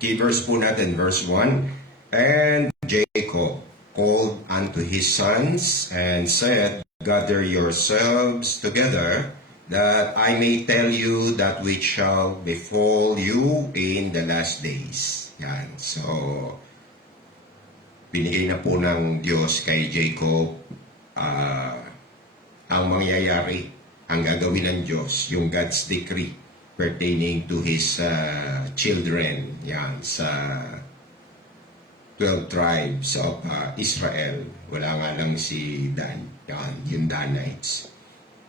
Key verse po natin, verse 1. And Jacob called unto his sons and said, Gather yourselves together, that I may tell you that which shall befall you in the last days. Yan. So, binigay na po ng Diyos kay Jacob ang mangyayari, ang gagawin ng Diyos, yung God's decree pertaining to His children, yan, sa 12 tribes of Israel. Wala nga lang si Dan, yan, yung Danites.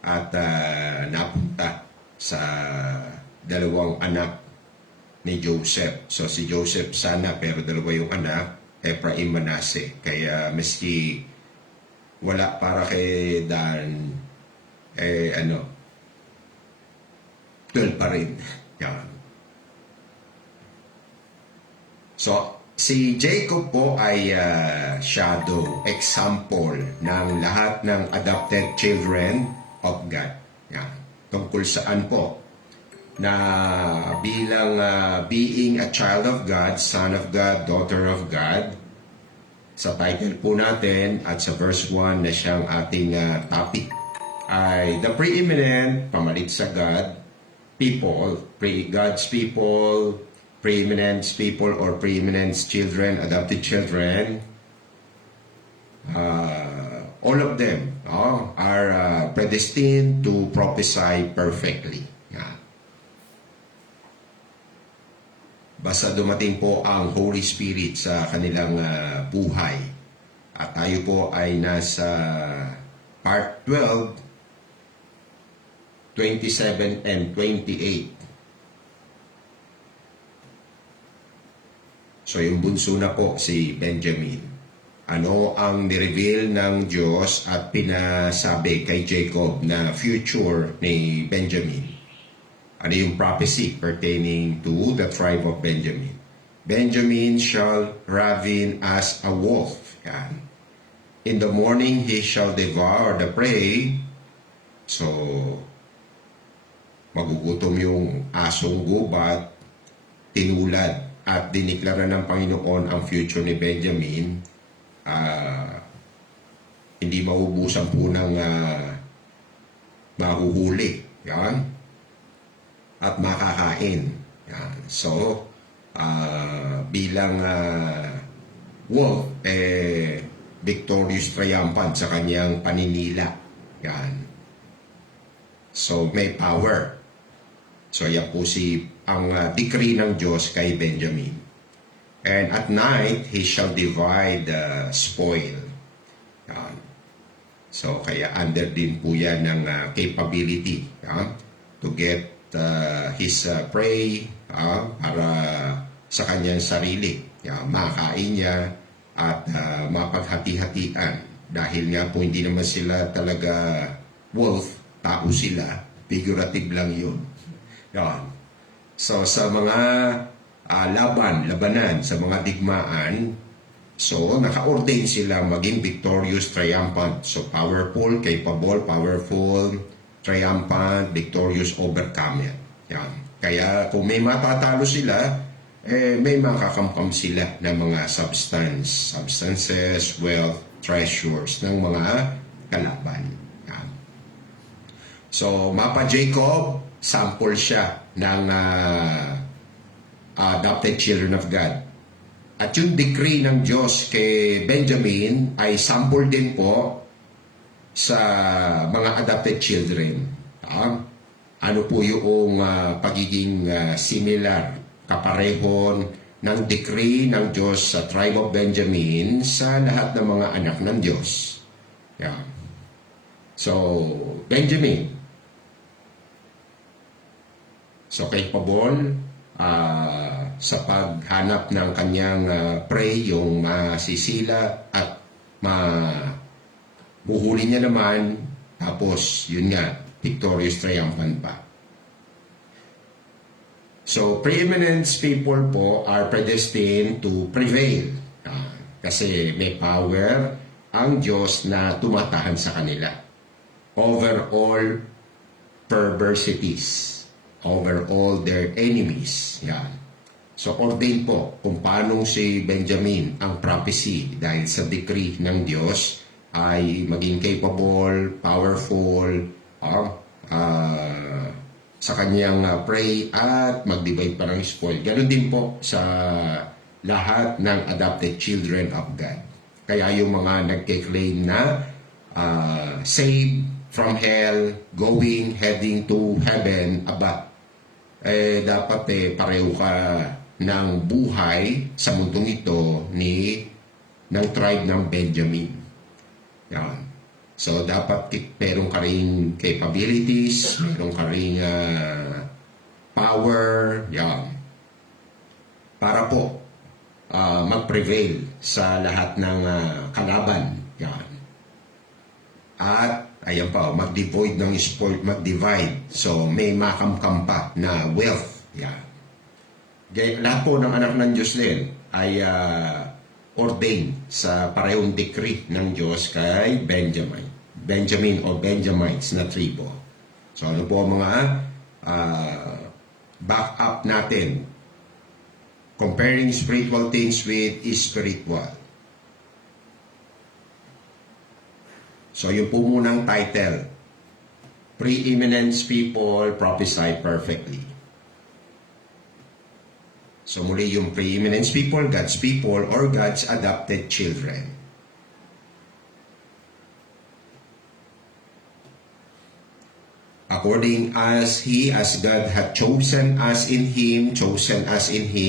At napunta sa dalawang anak ni Joseph. So si Joseph sana, pero dalawa yung anak, Ephraim, Manasseh. Kaya miski wala para kay Dan, 12 pa rin. Yan. So, si Jacob po ay shadow, example ng lahat ng adopted children of God. Yan. Tungkol saan po? Na bilang being a child of God, son of God, daughter of God, sa title po natin at sa verse 1 na siyang ating topic ay the preeminent, pamalit sa God, people, God's people, preeminence people or preeminence children, adopted children, all of them are predestined to prophesy perfectly. Yeah. Basta dumating po ang Holy Spirit sa kanilang buhay. At tayo po ay nasa part 12, 27 and 28. So yung bunso na po si Benjamin. Ano ang nireveal ng Diyos at pinasabi kay Jacob na future ni Benjamin? Ano yung prophecy pertaining to the tribe of Benjamin? Benjamin shall ravin as a wolf. Yan. In the morning he shall devour the prey. So, magugutom yung asong gubat, tinulad, at diniklara ng Panginoon ang future ni Benjamin. Hindi maubusan po ng mahuhuli. Yan. At makakain. Yan. So, bilang wolf, victorious triumphant sa kanyang paninila. Yan. So, may power. So, yan po ang decree ng Diyos kay Benjamin. And at night, he shall divide the spoil. Yan. So, kaya under din po yan ng capability to get his prey para sa kanyang sarili. Yan, makain niya at mapaghati-hatian. Dahil nga po hindi naman sila talaga wolf, tao sila. Figurative lang yun. Yan. So sa mga labanan, sa mga digmaan, so naka-ordain sila maging victorious, triumphant. So powerful, capable, powerful, triumphant, victorious, overcomer. Yan. Kaya kung may matatalo sila, may makakamkam sila ng mga substances, wealth, treasures ng mga kalaban. Yan. So Mapa Jacob, sample siya ng adopted children of God. At yung decree ng Diyos kay Benjamin ay sample din po sa mga adopted children. Ano po yung pagiging similar, kaparehon ng decree ng Diyos sa tribe of Benjamin sa lahat ng mga anak ng Diyos. Yeah. So, Benjamin, so capable sa paghanap ng kanyang prey, yung masisila at mahuhuli niya naman, tapos yun nga, victorious, triumphant pa. So, preeminence people po are predestined to prevail. Kasi may power ang Diyos na tumatahan sa kanila over all perversities, over all their enemies. Yan. So ordain po kung paano si Benjamin ang prophecy dahil sa decree ng Diyos ay maging capable, powerful, sa kanyang pray at mag-divide pa ng spoil. Ganon din po sa lahat ng adopted children of God. Kaya yung mga nagke-claim na saved from hell, going, heading to heaven, dapat pareho ka ng buhay sa mundong ito ng tribe ng Benjamin. Yan. So, dapat meron ka rin capabilities, meron ka rin power, yan. Para po mag-prevail sa lahat ng kalaban. Yan. At, ayan pa, mag-devoid ng sport, mag-divide. So, may makamkam pa na wealth. Yan. Lahat po ng anak ng Diyos din ay ordained sa parehong decree ng Diyos kay Benjamin o Benjamites na tribo. So ano po ang mga back up natin? Comparing spiritual things with spiritual. So yun po munang title. Preeminence people prophesy perfectly. So muli yung preeminence people, God's people, or God's adopted children. According as God had chosen us in Him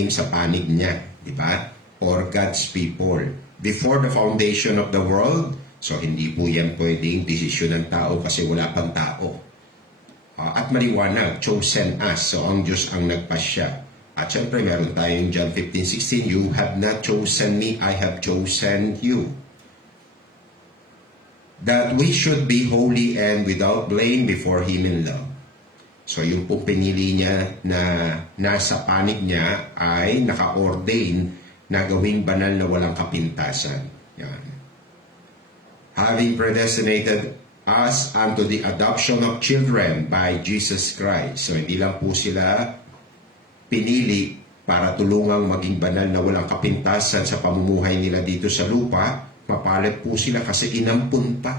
sa panig niya, di ba? Or God's people. Before the foundation of the world, so hindi po yan pwedeng desisyon ng tao kasi wala pang tao. At maliwanag, chosen us, so ang Diyos ang nagpasya. At syempre, meron tayong John 15:16, you have not chosen me, I have chosen you. That we should be holy and without blame before Him in love. So, yung po pinili niya na nasa panig niya ay naka-ordain na gawing banal na walang kapintasan. Yan. Having predestinated us unto the adoption of children by Jesus Christ. So, hindi lang po sila pinili para tulungang maging banal na walang kapintasan sa pamumuhay nila dito sa lupa, mapalit po sila kasi inampun pa.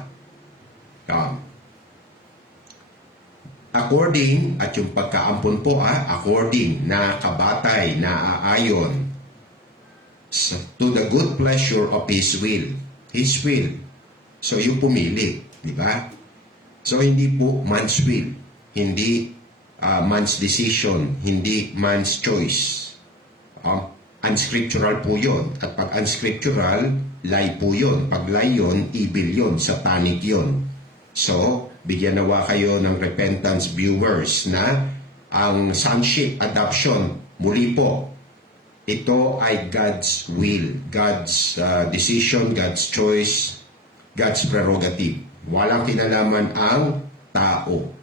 According, at yung pagkaampun po, according na kabatay, na aayon to the good pleasure of His will. His will. So yung pumili, di ba? So hindi po man's will, hindi man's decision, hindi man's choice. Unscriptural po yun. At pag unscriptural, lie po yun. Pag lie yun, evil yun, satanic yun. So, bigyan nawa kayo ng repentance viewers na ang sonship adoption, muli po, ito ay God's will, God's decision, God's choice, God's prerogative. Walang kinalaman ang tao.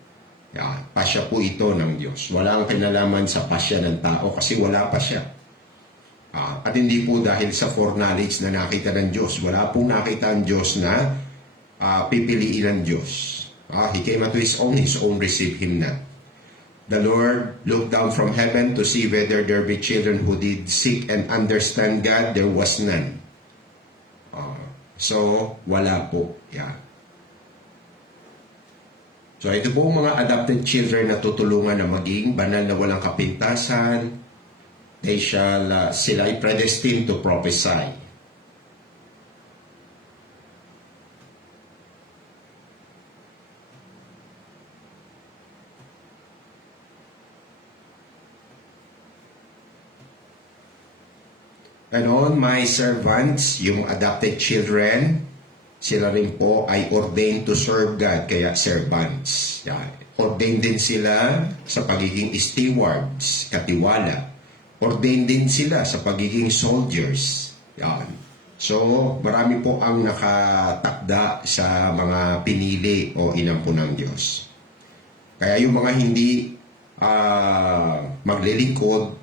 Yan, pasya po ito ng Diyos. Walang kinalaman sa pasya ng tao kasi wala pa siya. At hindi po dahil sa foreknowledge na nakita ng Diyos. Wala pong nakita ang Diyos na pipiliin ng Diyos. He came unto His own received Him not. The Lord looked down from heaven to see whether there be children who did seek and understand God. There was none. So, wala po. Yeah. So ito po mga adopted children na tutulungan na maging banal na walang kapintasan. Sila ay predestined to prophesy. And on my servants, yung adopted children, sila rin po ay ordained to serve God, kaya servants. Yan. Ordained din sila sa pagiging stewards, katiwala. Ordained din sila sa pagiging soldiers. Yan. So, marami po ang nakatakda sa mga pinili o inampo ng Diyos. Kaya yung mga hindi maglilingkod,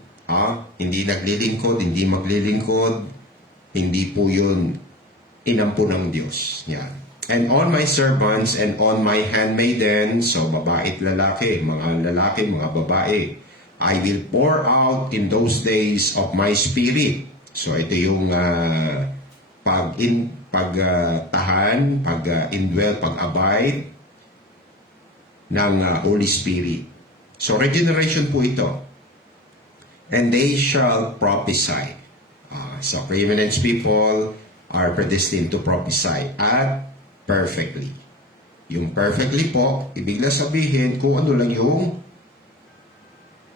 hindi naglilingkod, hindi maglilingkod, hindi po yun inampo ng Diyos. Yan. And on my servants and on my handmaidens, so babae at lalaki, mga babae, I will pour out in those days of my spirit. So ito yung pagtahan, pag-indwell, pag-abide ng Holy Spirit. So regeneration po ito. And they shall prophesy. So preeminence people are predestined to prophesy at perfectly. Yung perfectly po, ibig na sabihin kung ano lang yung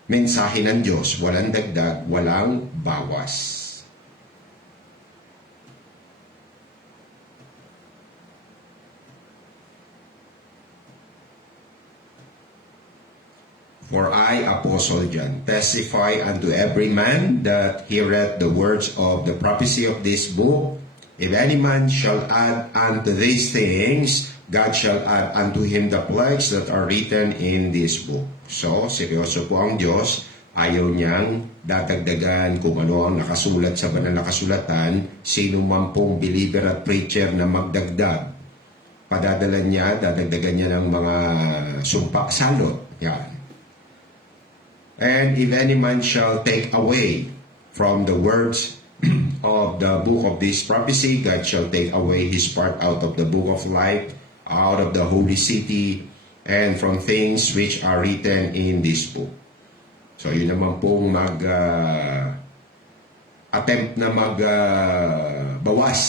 mensahe ng Diyos, walang dagdag, walang bawas. For I, Apostle John, testify unto every man that heareth the words of the prophecy of this book. If any man shall add unto these things, God shall add unto him the plagues that are written in this book. So, seryoso po ang Diyos. Ayaw niyang dadagdagan kung ano ang nakasulat sa banal na kasulatan. Sino man pong believer at preacher na magdagdag, padadala niya, dadagdagan niya ng mga sumpa, salot. Yan. And if any man shall take away from the words of the book of this prophecy, God shall take away his part out of the book of life, out of the holy city, and from things which are written in this book. So yun naman pong attempt na bawas.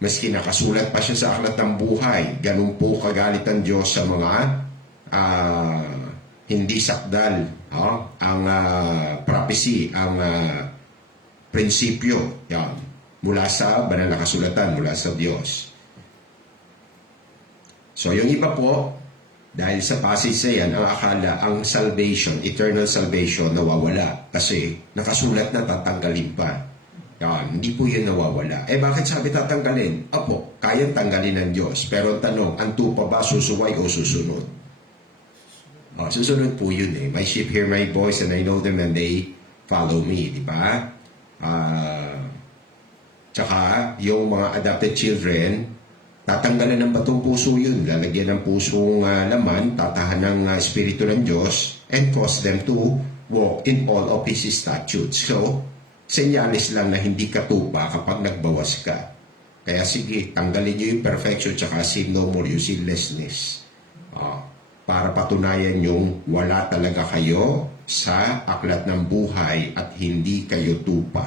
Maski nakasulat pa siya sa aklat ng buhay, ganun po kagalit ang Diyos sa mga hindi sakdal ang prophecy, ang prinsipyo yan, mula sa banal na kasulatan, mula sa Diyos. So yung iba po, dahil sa passage na yan, ang akala, ang salvation, eternal salvation, nawawala. Kasi nakasulat na tatanggalin pa. Yan, hindi po yun nawawala. Bakit sabi tatanggalin? Apo, kayang tanggalin ng Diyos. Pero ang tanong, ang tupa ba susuway o susunod? Susunod po yun eh. My sheep hear my voice and I know them and they follow me. Di ba? Tsaka, yung mga adopted children, tatanggalan ng batong puso yun. Lalagyan ng pusong laman, tatahan ng Espiritu ng Diyos, and cause them to walk in all of His statutes. So, senyalis lang na hindi ka tupa kapag nagbawas ka. Kaya sige, tanggalin nyo yung perfection tsaka sin no more, yung sinlessness. Para patunayan yung wala talaga kayo sa aklat ng buhay at hindi kayo tupa.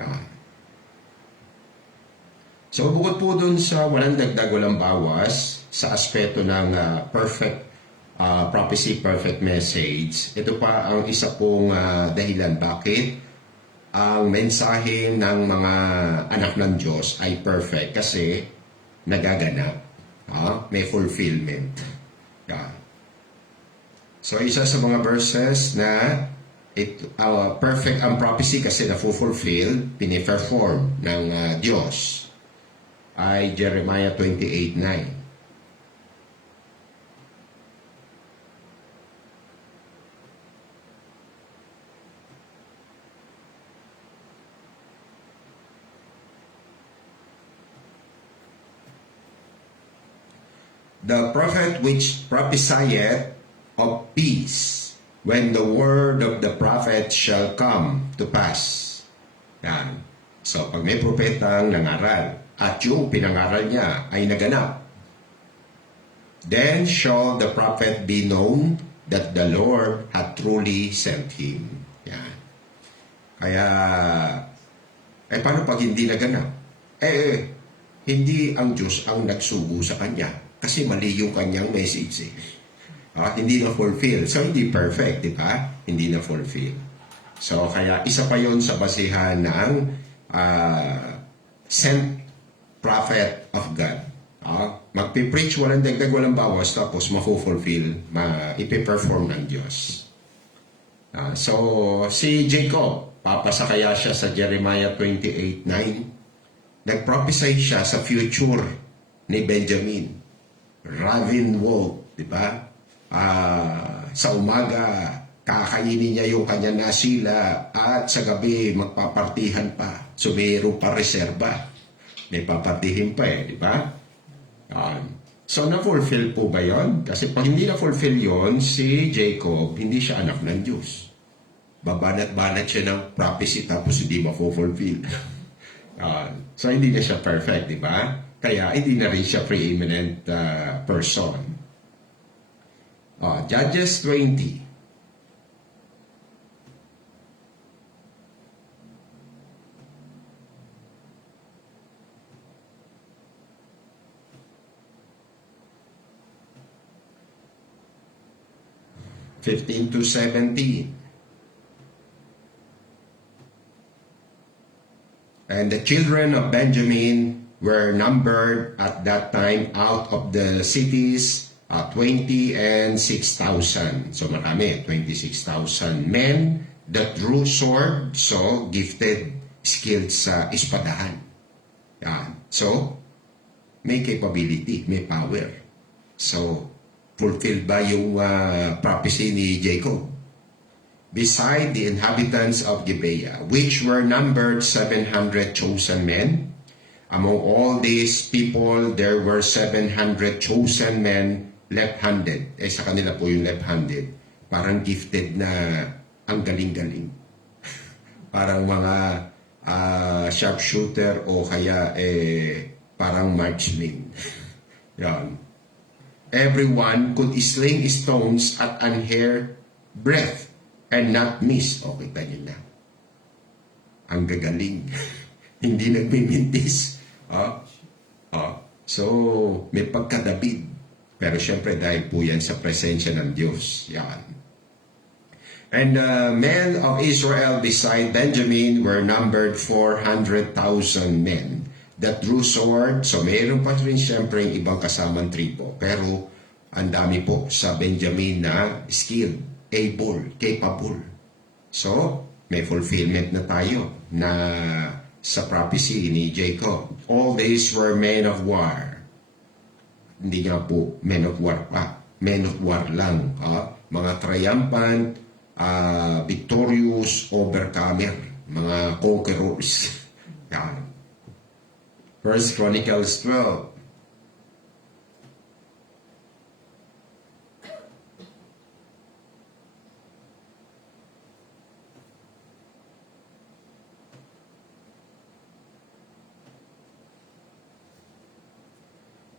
Yan. So, bukod po dun sa walang dagdag, walang bawas, sa aspeto ng perfect prophecy, perfect message, ito pa ang isa pong dahilan bakit ang mensahe ng mga anak ng Diyos ay perfect kasi nagaganap. May fulfillment. Yan. So, isa sa mga verses na perfect ang prophecy kasi na-fulfill, piniperform ng Diyos ay Jeremiah 28:9. The prophet which prophesieth of peace when the word of the prophet shall come to pass. Yan. So, pag may propetang nangaral at yung pinangaral niya ay naganap, then shall the prophet be known that the Lord hath truly sent him. Yan. Kaya, paano pag hindi naganap? Hindi ang Diyos ang nagsugo sa kanya. Kasi mali yung kanyang message eh. Hindi na-fulfill. So, hindi perfect, di ba? Hindi na-fulfill. So, kaya isa pa yon sa basihan ng sent prophet of God. Magpipreach, walang dagdag, walang bawas, tapos ma-fulfill, ipiperform ng Diyos. So, si Jacob, papasa kaya siya sa Jeremiah 28:9. Nag-prophesy siya sa future ni Benjamin. Ravenwold, di ba? Sa umaga, kakainin niya yung kanya nasila at sa gabi magpapartihan pa. So mayroon pa reserba. May papartihin pa di ba? So na-fulfill po ba yon? Kasi pag hindi na-fulfill yon, si Jacob, hindi siya anak ng Diyos. babanat-banat siya ng prophecy tapos hindi mafulfill. So hindi na siya perfect, di ba? Kaya hindi na rin siya preeminent person. Judges 20. (15 to 17). And the children of Benjamin were numbered at that time out of the cities 20 and 6,000. So marami, 26,000 men that drew sword, so gifted, skilled sa ispadahan. Yan. So, may capability, may power. So, fulfilled ba yung prophecy ni Jacob? Beside the inhabitants of Gibeah, which were numbered 700 chosen men. Among all these people, there were 700 chosen men left-handed. Sa kanila po yung left-handed. Parang gifted na ang galing-galing. Parang mga sharpshooter o kaya parang marksman. Yan. Everyone could sling stones at an hair breadth and not miss. Okay, ganyan na. Ang gagaling. Hindi nagmimintis. So, may pagkadabid. Pero syempre dahil po yan sa presensya ng Diyos. Yan. And the men of Israel beside Benjamin were numbered 400,000 men that drew sword. So mayroon pa rin syempre yung ibang kasamang tribo. Pero ang dami po sa Benjamin na skilled, able, capable. So, may fulfillment na tayo na sa prophecy ni Jacob. All these were men of war. Hindi nga po men of war pa. Men of war lang. Mga triumphant, victorious, overcomer. Mga conquerors. Yan. First Chronicles 12.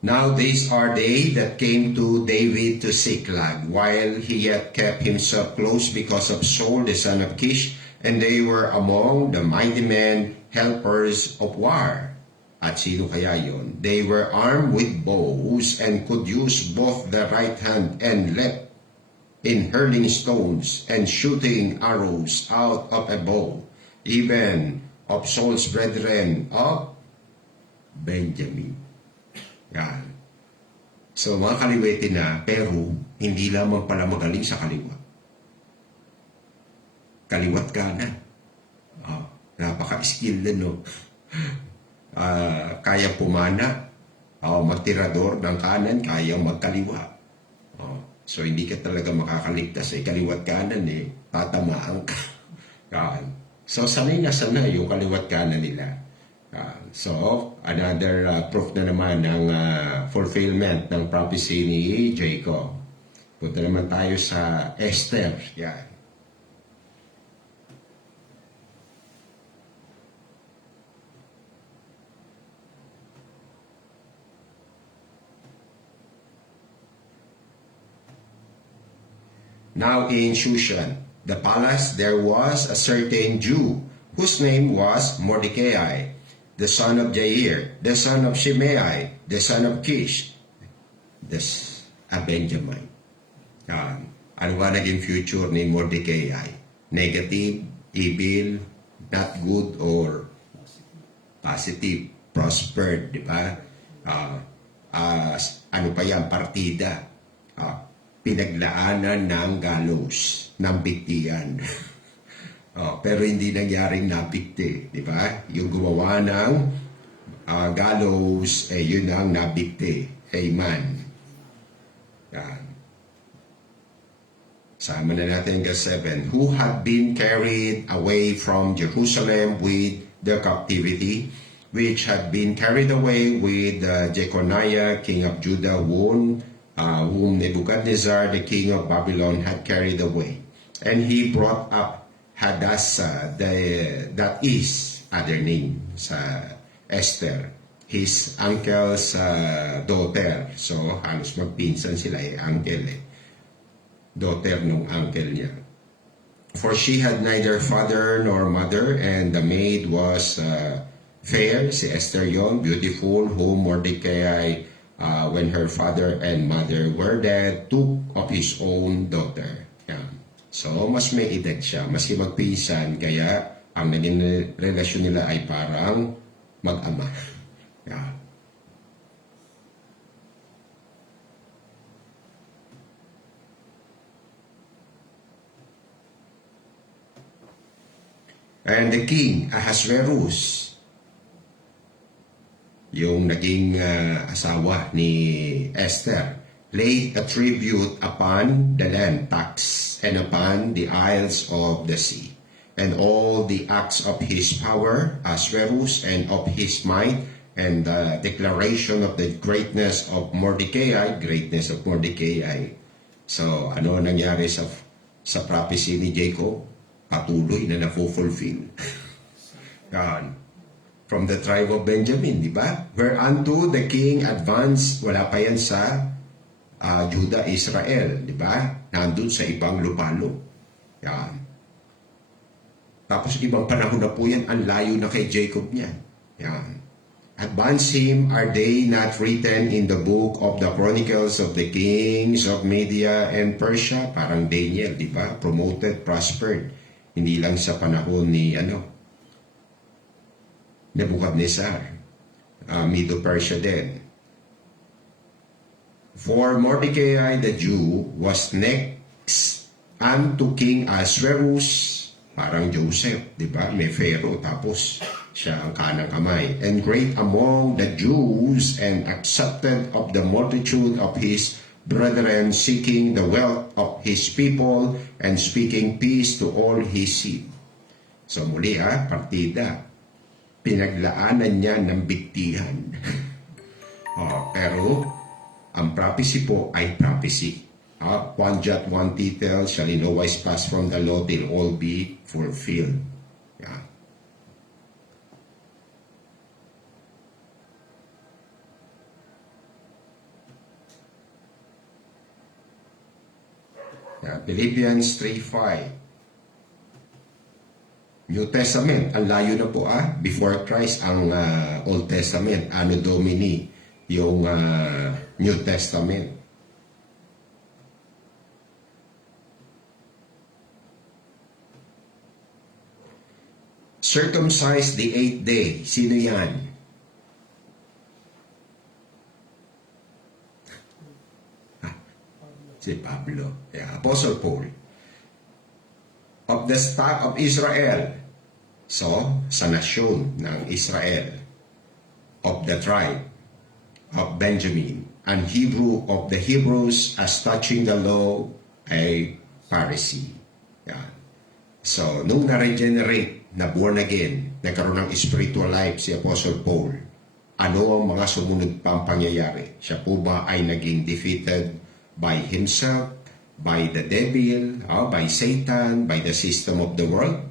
Now these are they that came to David to Siklag, while he yet kept himself close because of Saul the son of Kish, and they were among the mighty men, helpers of war. At sino kaya yon? They were armed with bows and could use both the right hand and left in hurling stones and shooting arrows out of a bow, even of Saul's brethren of Benjamin. Yan. So mga kaliwete na, pero hindi lamang pala magaling sa kaliwa. Kaliwat ka na. Napaka-skill na, no? Kaya pumana. Magtirador ng kanan, kaya magkaliwa. So hindi ka talaga makakaligtas. Kaliwat kanan, tatamaan ka. Yan. So sanay na sanay yung kaliwat kanan nila. So, another proof na naman ng fulfillment ng prophecy ni Jacob. Punta naman tayo sa Esther. Yan. Now in Shushan, the palace, there was a certain Jew whose name was Mordecai, the son of Jair, the son of Shimei, the son of Kish, a Benjamin. Ano ba naging future ni Mordecai? Negative, evil, not good, or positive, prospered, di ba? Ano pa yan? Partida. Pinaglaanan ng gallows, ng bigtiyan. Pero hindi nangyaring nabigti, di ba? Yung gumawa ng gallows, yun ang nabigti. Amen. Yan. Sama na natin ang 7. Who had been carried away from Jerusalem with their captivity, which had been carried away with Jeconiah, king of Judah, whom Nebuchadnezzar, the king of Babylon, had carried away. And he brought up Hadassah, that is other name sa Esther, his uncle's daughter. So halos magpinsan sila uncle daughter ng uncle niya. For she had neither father nor mother, and the maid was fair, si Esther yon, beautiful, whom Mordecai, when her father and mother were dead, took of his own daughter. Yan. So, mas may edad siya, mas magpinsan, kaya ang naging relasyon nila ay parang mag-ama. Yan. And the king, Ahasuerus, yung naging asawa ni Esther, laid a tribute upon the land tax and upon the isles of the sea, and all the acts of his power, Ahasuerus, and of his might, and the declaration of the greatness of Mordecai. So, ano nangyari sa prophecy ni Jacob? Patuloy na na-fulfill. Yan. From the tribe of Benjamin, di ba? Whereunto the king advanced, wala pa yan sa Judah, Israel, di ba? Nandun sa ibang lupalo. Yan. Tapos ibang panahon na po yan, ang layo na kay Jacob niya. Yan. Advance him, are they not written in the book of the Chronicles of the Kings of Media and Persia? Parang Daniel, di ba? Promoted, prospered. Hindi lang sa panahon ni Nebuchadnezzar, Medo-Persia din. For Mordecai the Jew was next unto King Ahasuerus, parang Joseph, di ba? May Pharaoh, tapos siya ang kanang kamay. And great among the Jews, and accepted of the multitude of his brethren, seeking the wealth of his people, and speaking peace to all his seed. So muli partida. Pinaglaanan niya ng bigtihan. Pero ang prophecy po ay prophecy. One jot, one tittle shall in no wise pass from the law till all be fulfilled. Yeah. Philippians 3:5. New Testament, ang layo na po before Christ ang Old Testament, Anno Domini yung New Testament. Circumcised the 8th day. Sino yan? Si Pablo. Yeah, Apostle Paul. Of the stock of Israel. So, sa nasyon ng Israel. Of the tribe of Benjamin. And Hebrew of the Hebrews, as touching the law, a Pharisee. Yan. So, nung na-regenerate, na born again, nagkaroon ng spiritual life si Apostle Paul, ano ang mga sumunod pang pangyayari? Siya po ba ay naging defeated by himself, by the devil, by Satan, by the system of the world?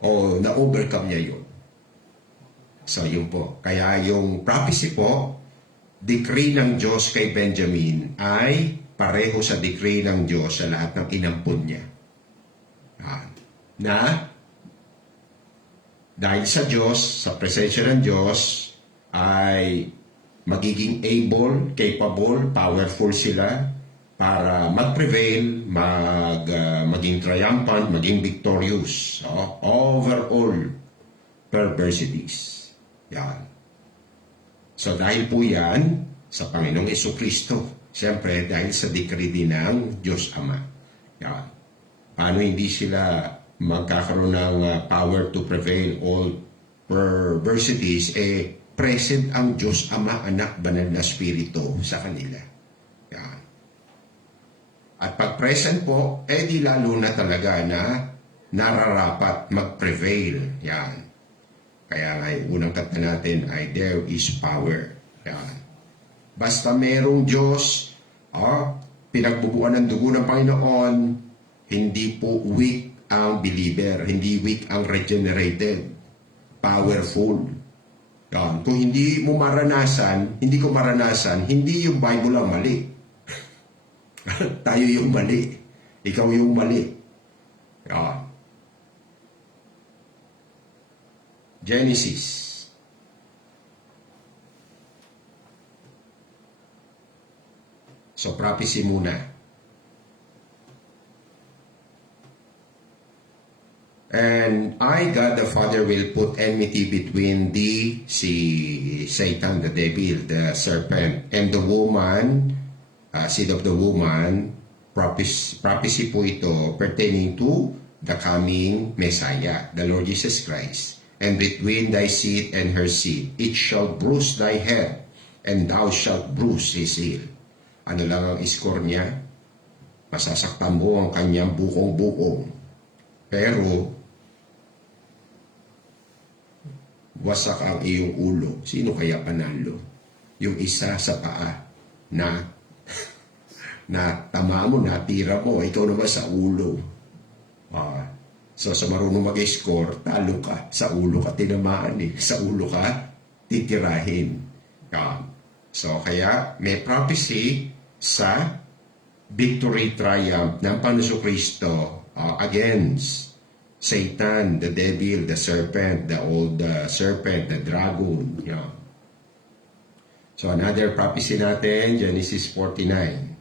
O na-overcome niya yun? So yun po. Kaya yung prophecy po, decree ng Diyos kay Benjamin ay pareho sa decree ng Diyos sa lahat ng inampun niya. Na dahil sa Diyos, sa presensya ng Diyos, ay magiging able, capable, powerful sila para mag-prevail, maging triumphant, maging victorious over all perversities. Yan. So dahil po yan sa Panginoong Jesucristo, siyempre dahil sa decree din ng Diyos Ama. Yan. Paano hindi sila magkakaroon ng power to prevail all perversities, present ang Diyos Ama, Anak, Banal na Espiritu sa kanila. Yan. At pag present po, di lalo na talaga na nararapat mag-prevail. Yan. Kaya nga yung unang kata natin ay there is power. Yan. Basta merong Diyos, pinagbubuan ng dugo ng Panginoon, hindi po weak ang believer, hindi weak ang regenerated, powerful. Yan. Kung hindi mo maranasan, hindi ko maranasan, hindi yung Bible ang mali. Tayo yung mali. Ikaw yung mali. Yan. Genesis. So, prophecy muna. And I, God the Father, will put enmity between thee, si Satan, the devil, the serpent, and the woman, seed of the woman. Prophecy po ito pertaining to the coming Messiah, the Lord Jesus Christ. And between thy seed and her seed, it shall bruise thy head, and thou shalt bruise his heel. Ano lang ang score niya? Masasaktan mo ang kanyang bukong-bukong. Pero, wasak ang iyong ulo. Sino kaya panalo? Yung isa sa paa na tama mo, natira mo, ikaw naman sa ulo. So sa marunong mag-score, talo ka. Sa ulo ka tinamaan eh. Sa ulo ka titirahin. So kaya may prophecy sa victory triumph ng Panginoon Kristo against Satan, the devil, the serpent, the old serpent, the dragon. So another prophecy natin, Genesis 49.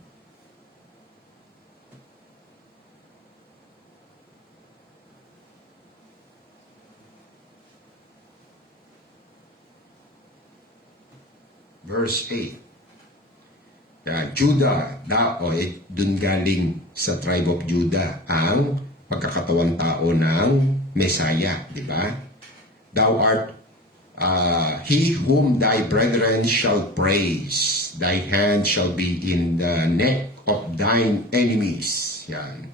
Verse 8. Judah, dun galing sa tribe of Judah ang pagkakatawang tao ng Messiah, di ba? Thou art he whom thy brethren shall praise, thy hand shall be in the neck of thine enemies. Yan.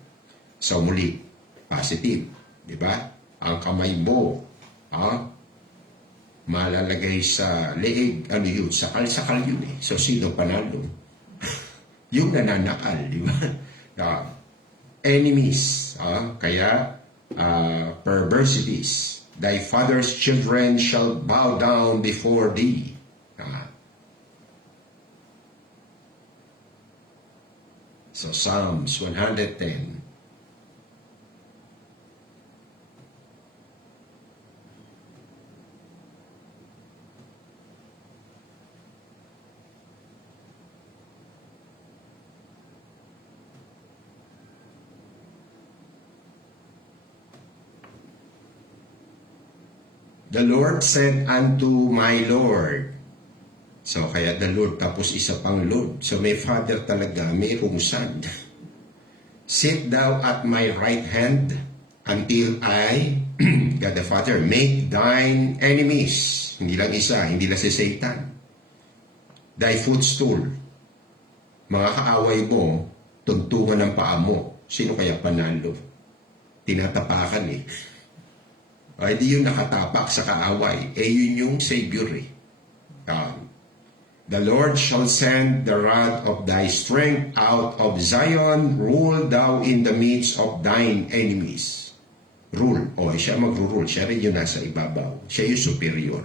So muli, positive, di ba? Ang kamay mo, malalagay sa leeg, ano yun, sakal yun eh. So sino panalo? Yung nananakal, di ba? Enemies, kaya perversities. Thy father's children shall bow down before thee. So Psalms 110. The Lord said unto my Lord. So, kaya the Lord tapos isa pang Lord. So, may Father talaga, mayroong Son. Sit thou at my right hand until I, God the Father, make thine enemies. Hindi lang isa, hindi lang si Satan. Thy footstool. Mga kaaway mo, tuntungan ng paa mo. Sino kaya panalo? Tinatapakan eh. Hindi yung nakatapak sa kaaway. Yun yung Savior eh. The Lord shall send the rod of thy strength out of Zion. Rule thou in the midst of thine enemies. Rule. Siya magro-rule. Siya rin yung nasa ibabaw. Siya yung superior.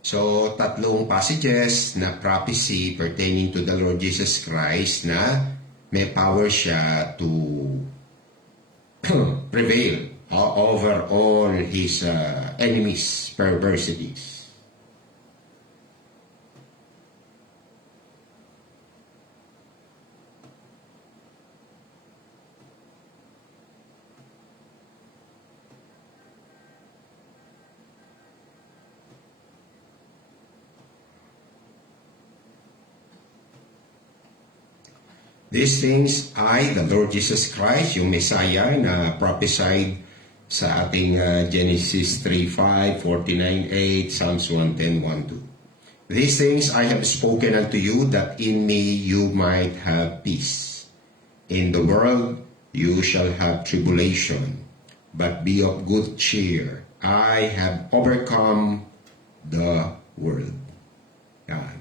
So, tatlong passages na prophecy pertaining to the Lord Jesus Christ na may power siya to prevail over all his enemies' perversities. These things I, the Lord Jesus Christ, yung Messiah na prophesied sa ating Genesis 3:5, 49:8, Psalms 110:1-2. These things I have spoken unto you, that in me you might have peace. In the world you shall have tribulation, but be of good cheer. I have overcome the world. Yan.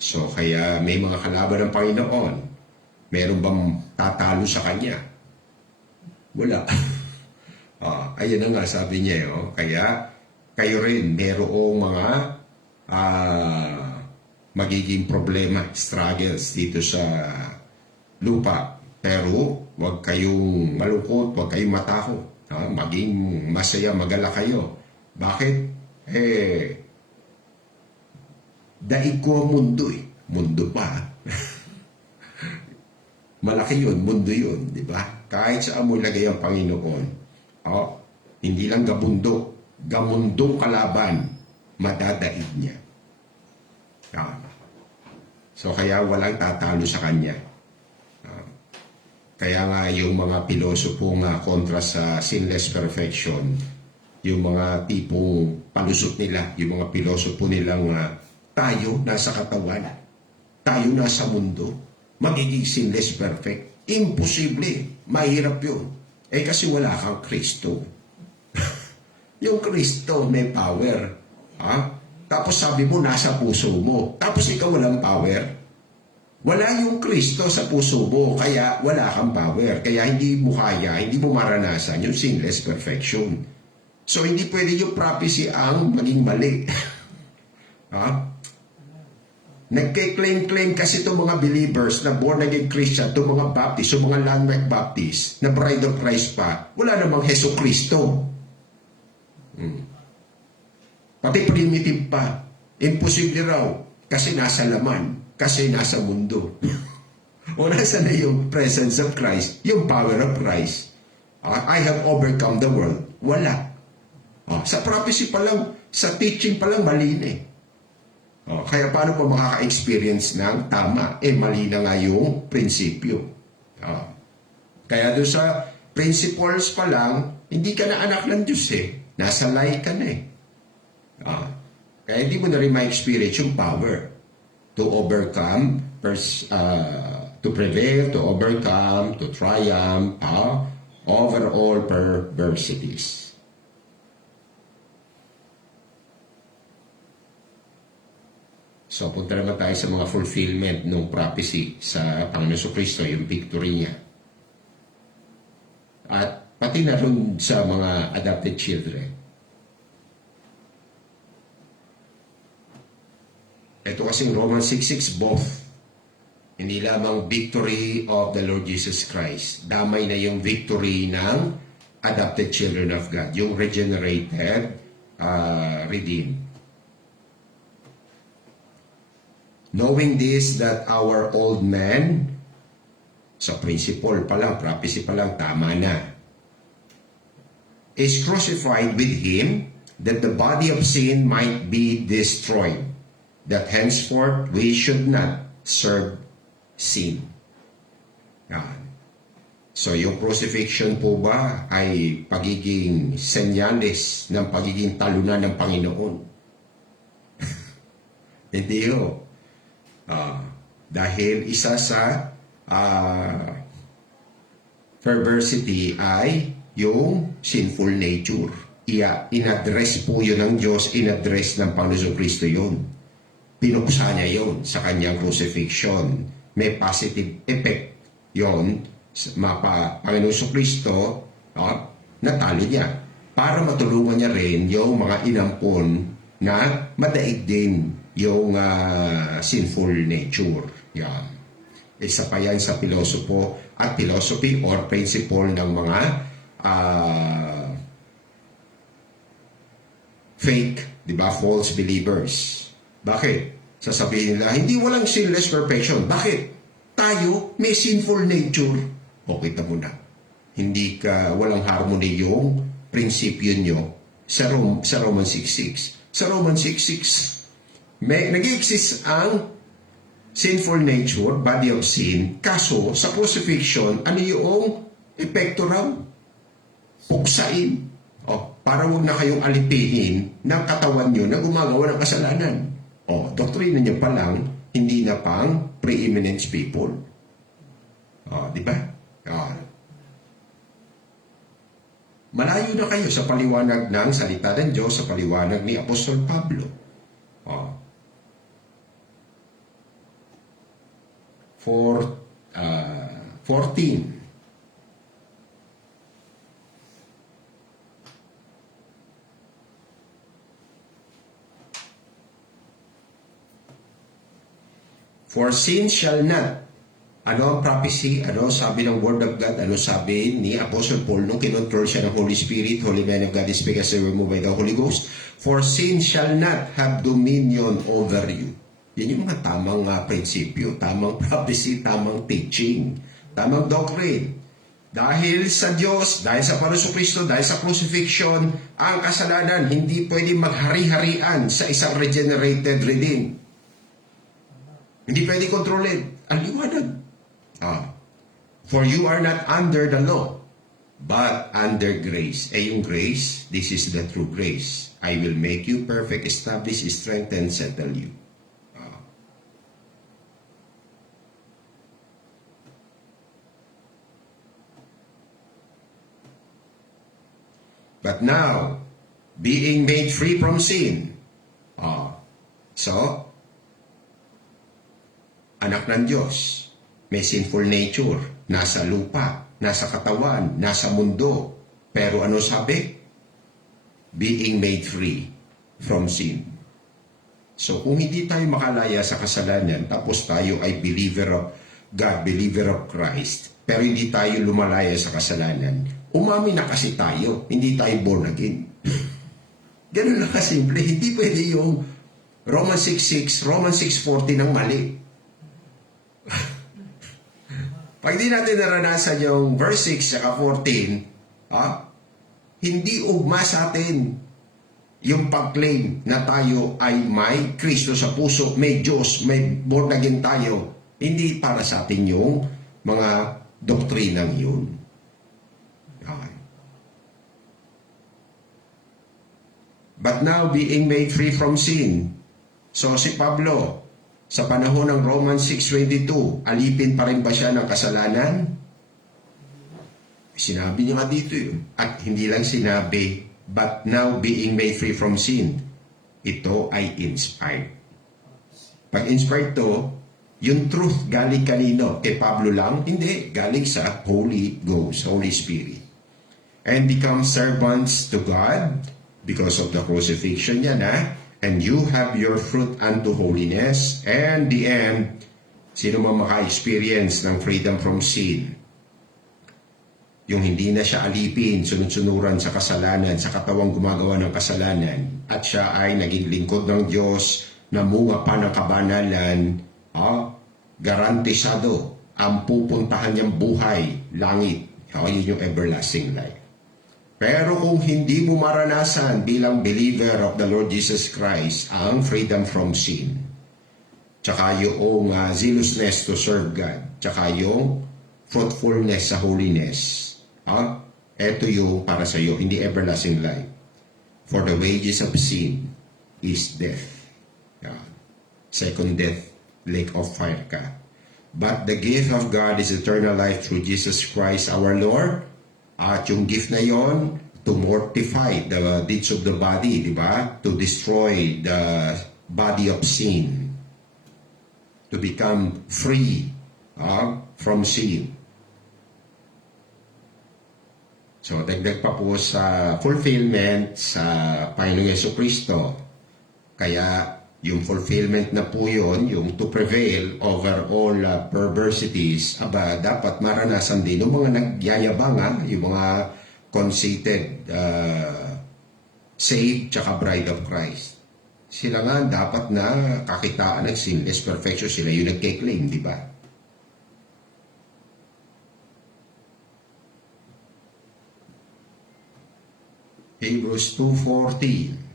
So kaya may mga kalaban ng Panginoon. Meron bang tatalo sa kanya? Wala. Ayun na nga sabi niya. Kaya kayo rin, merong mga magiging problema, struggles dito sa lupa. Pero huwag kayong malungkot, huwag kayong matakot. Maging masaya, magala kayo. Bakit? Daig ko ang mundo eh. Mundo pa. Malaki yun, mundo yun, di ba? Kahit saan mo lagay ang Panginoon, hindi lang gamundong kalaban, madadaig niya. So kaya walang tatalo sa kanya. Kaya nga yung mga pilosopo nga kontra sa sinless perfection, yung mga tipong palusot nila, yung mga pilosopo nilang tayo nasa katawan, tayo nasa mundo, magiging sinless perfect. Imposible. Mahirap yun. Kasi wala kang Kristo. Yung Kristo may power. Tapos sabi mo nasa puso mo. Tapos ikaw walang power. Wala yung Kristo sa puso mo, kaya wala kang power. Kaya hindi mo kaya, hindi mo maranasan yung sinless perfection. So hindi pwede yung prophecy ang maging mali. Nagke-claim kasi itong mga believers na born again Christian, itong mga Baptist, itong mga landmark Baptist, na bride of Christ pa, wala namang Heso Kristo. Pati primitive pa. Imposible raw kasi nasa laman. Kasi nasa mundo. O nasa na yung presence of Christ, yung power of Christ. I have overcome the world. Wala. Sa prophecy pa lang, sa teaching pa lang, mali na eh. Kaya paano pa makaka-experience ng tama? Mali na nga yung prinsipyo. Kaya doon sa principles pa lang, hindi ka na anak ng Diyos eh. Nasa lie ka na eh. Kaya hindi mo na rin ma-experience yung power to overcome, to prevail, to overcome, to triumph over all perversities. So, punta naman tayo sa mga fulfillment ng prophecy sa Panginoon Kristo, yung victory niya. At pati na rin sa mga adopted children. Ito kasing Romans 6:6, both. Hindi lamang victory of the Lord Jesus Christ. Damay na yung victory ng adopted children of God. Yung regenerated, redeemed. Knowing this, that our old man, sa principle pa lang, prophecy pa lang, tama na, is crucified with Him, that the body of sin might be destroyed, that henceforth we should not serve sin. Yan. So yung crucifixion po ba ay pagiging senyales ng pagiging talunan ng Panginoon? Hindi ho. Dahil isa sa perversity ay yung sinful nature. In-address po yun ng Diyos, in-address ng Panginoon Kristo yun. Pinuksa niya yun sa kanyang crucifixion. May positive effect yun. Panginoon Kristo, natalo niya. Para matulungan niya rin yung mga inampon na madaig din yung sinful nature. Yan. Isa pa yan sa pilosopo at philosophy or principle ng mga fake, di ba, false believers. Bakit? Sasabihin nila, hindi walang sinless perfection. Bakit? Tayo may sinful nature. O, kita mo na. Hindi ka, walang harmony yung prinsipyo nyo sa Romans 6:6. Sa Romans 6:6, nag-exist ang sinful nature, body of sin, kaso sa crucifixion, ano yung epekto raw? Puksain. Para huwag na kayong alipihin ng katawan nyo na gumagawa ng kasalanan. Doktrina nyo pa lang, hindi na pang preeminence people. Di ba? Malayo na kayo sa paliwanag ng salita ng Diyos, sa paliwanag ni Apostol Pablo. For 14. For sin shall not. Ano ang prophecy? Ano sabi ng Word of God? Ano sabi ni Apostle Paul nung kinontrol siya ng Holy Spirit? Holy man of God is because they were moved by the Holy Ghost. For sin shall not have dominion over you. Yan yung mga tamang prinsipyo, tamang prophecy, tamang teaching, tamang doctrine. Dahil sa Diyos, dahil sa Panginoong Kristo, dahil sa crucifixion, ang kasalanan hindi pwedeng maghari-harian sa isang regenerated, redeemed. Hindi pwede kontrolin. Ang liwanag. For you are not under the law, but under grace. Yung grace, this is the true grace. I will make you perfect, establish, strengthen, settle you. But now, being made free from sin. So, anak ng Diyos, may sinful nature, nasa lupa, nasa katawan, nasa mundo. Pero ano sabi? Being made free from sin. So kung hindi tayo makalaya sa kasalanan, tapos tayo ay believer of God, believer of Christ, pero hindi tayo lumalaya sa kasalanan, umamin na kasi tayo, hindi tayo born again. Ganun lang kasimple. Hindi pwede yung Romans 6.6, Romans 6.40 ng mali. Pag di natin naranasan yung verse 6 at 14, hindi ugma sa atin yung pag-claim na tayo ay may Kristo sa puso, may Diyos, may born again tayo. Hindi para sa atin yung mga doktrinang yun. But now being made free from sin. So si Pablo, sa panahon ng Romans 6.22, alipin pa rin ba siya ng kasalanan? Sinabi niya nga dito yun. At hindi lang sinabi, but now being made free from sin. Ito ay inspired. Pag inspired to, yung truth galing kanino? Kay Pablo lang? Hindi. Galing sa Holy Ghost, Holy Spirit. And become servants to God because of the crucifixion niya na and you have your fruit unto holiness, and the end, sino man maka-experience ng freedom from sin, yung hindi na siya alipin, sunod-sunuran sa kasalanan, sa katawang gumagawa ng kasalanan, at siya ay naging lingkod ng Diyos, namunga pa ng kabanalan, garantisado, ang pupuntahan niyang buhay, langit, yun yung everlasting life. Pero kung hindi mo maranasan bilang believer of the Lord Jesus Christ ang freedom from sin, tsaka yung zealousness to serve God, tsaka yung fruitfulness sa holiness, eto yung para sa iyo, hindi everlasting life. For the wages of sin is death. Second death, lake of fire ka. But the gift of God is eternal life through Jesus Christ our Lord. At yung gift na yon, to mortify the deeds of the body, di ba? To destroy the body of sin. To become free from sin. So, dagdag pa po sa fulfillment sa Panginoong Jesucristo. Kaya, yung fulfillment na po yun, yung to prevail over all perversities, dapat maranasan din yung mga nagyayabang, yung mga conceited, saved, tsaka bride of Christ. Sila nga dapat na kakitaan ng sinless perfection. Sila yung nagke-claim, di ba? Hebrews 2:14.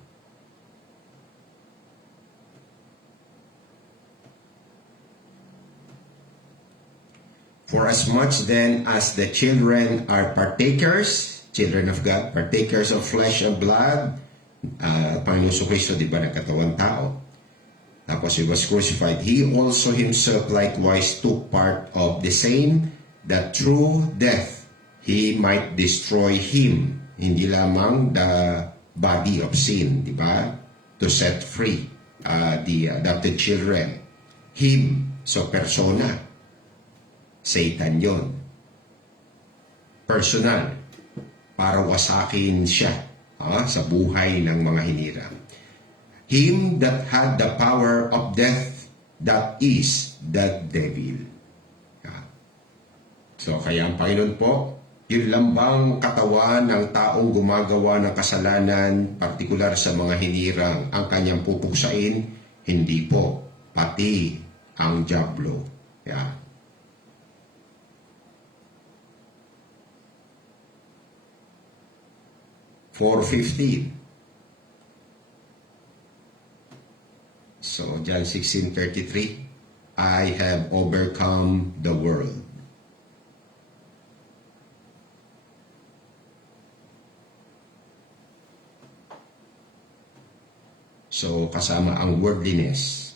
For as much then as the children are partakers, children of God, partakers of flesh and blood, Panginoon Kristo, di ba, nagkatawang tao? Tapos he was crucified. He also himself likewise took part of the same, that through death he might destroy him. Hindi lamang the body of sin, di ba? To set free the adopted children. Him, so persona. Satan yon. Personal. Para wasakin siya sa buhay ng mga hinirang. Him that had the power of death, that is the devil. So, kaya ang Panginoon po, yun lambang katawan ng taong gumagawa ng kasalanan, partikular sa mga hinirang, ang kanyang pupuksain, hindi po, pati ang dyablo. Yeah. So, John 16:33, I have overcome the world. So, kasama ang worldliness.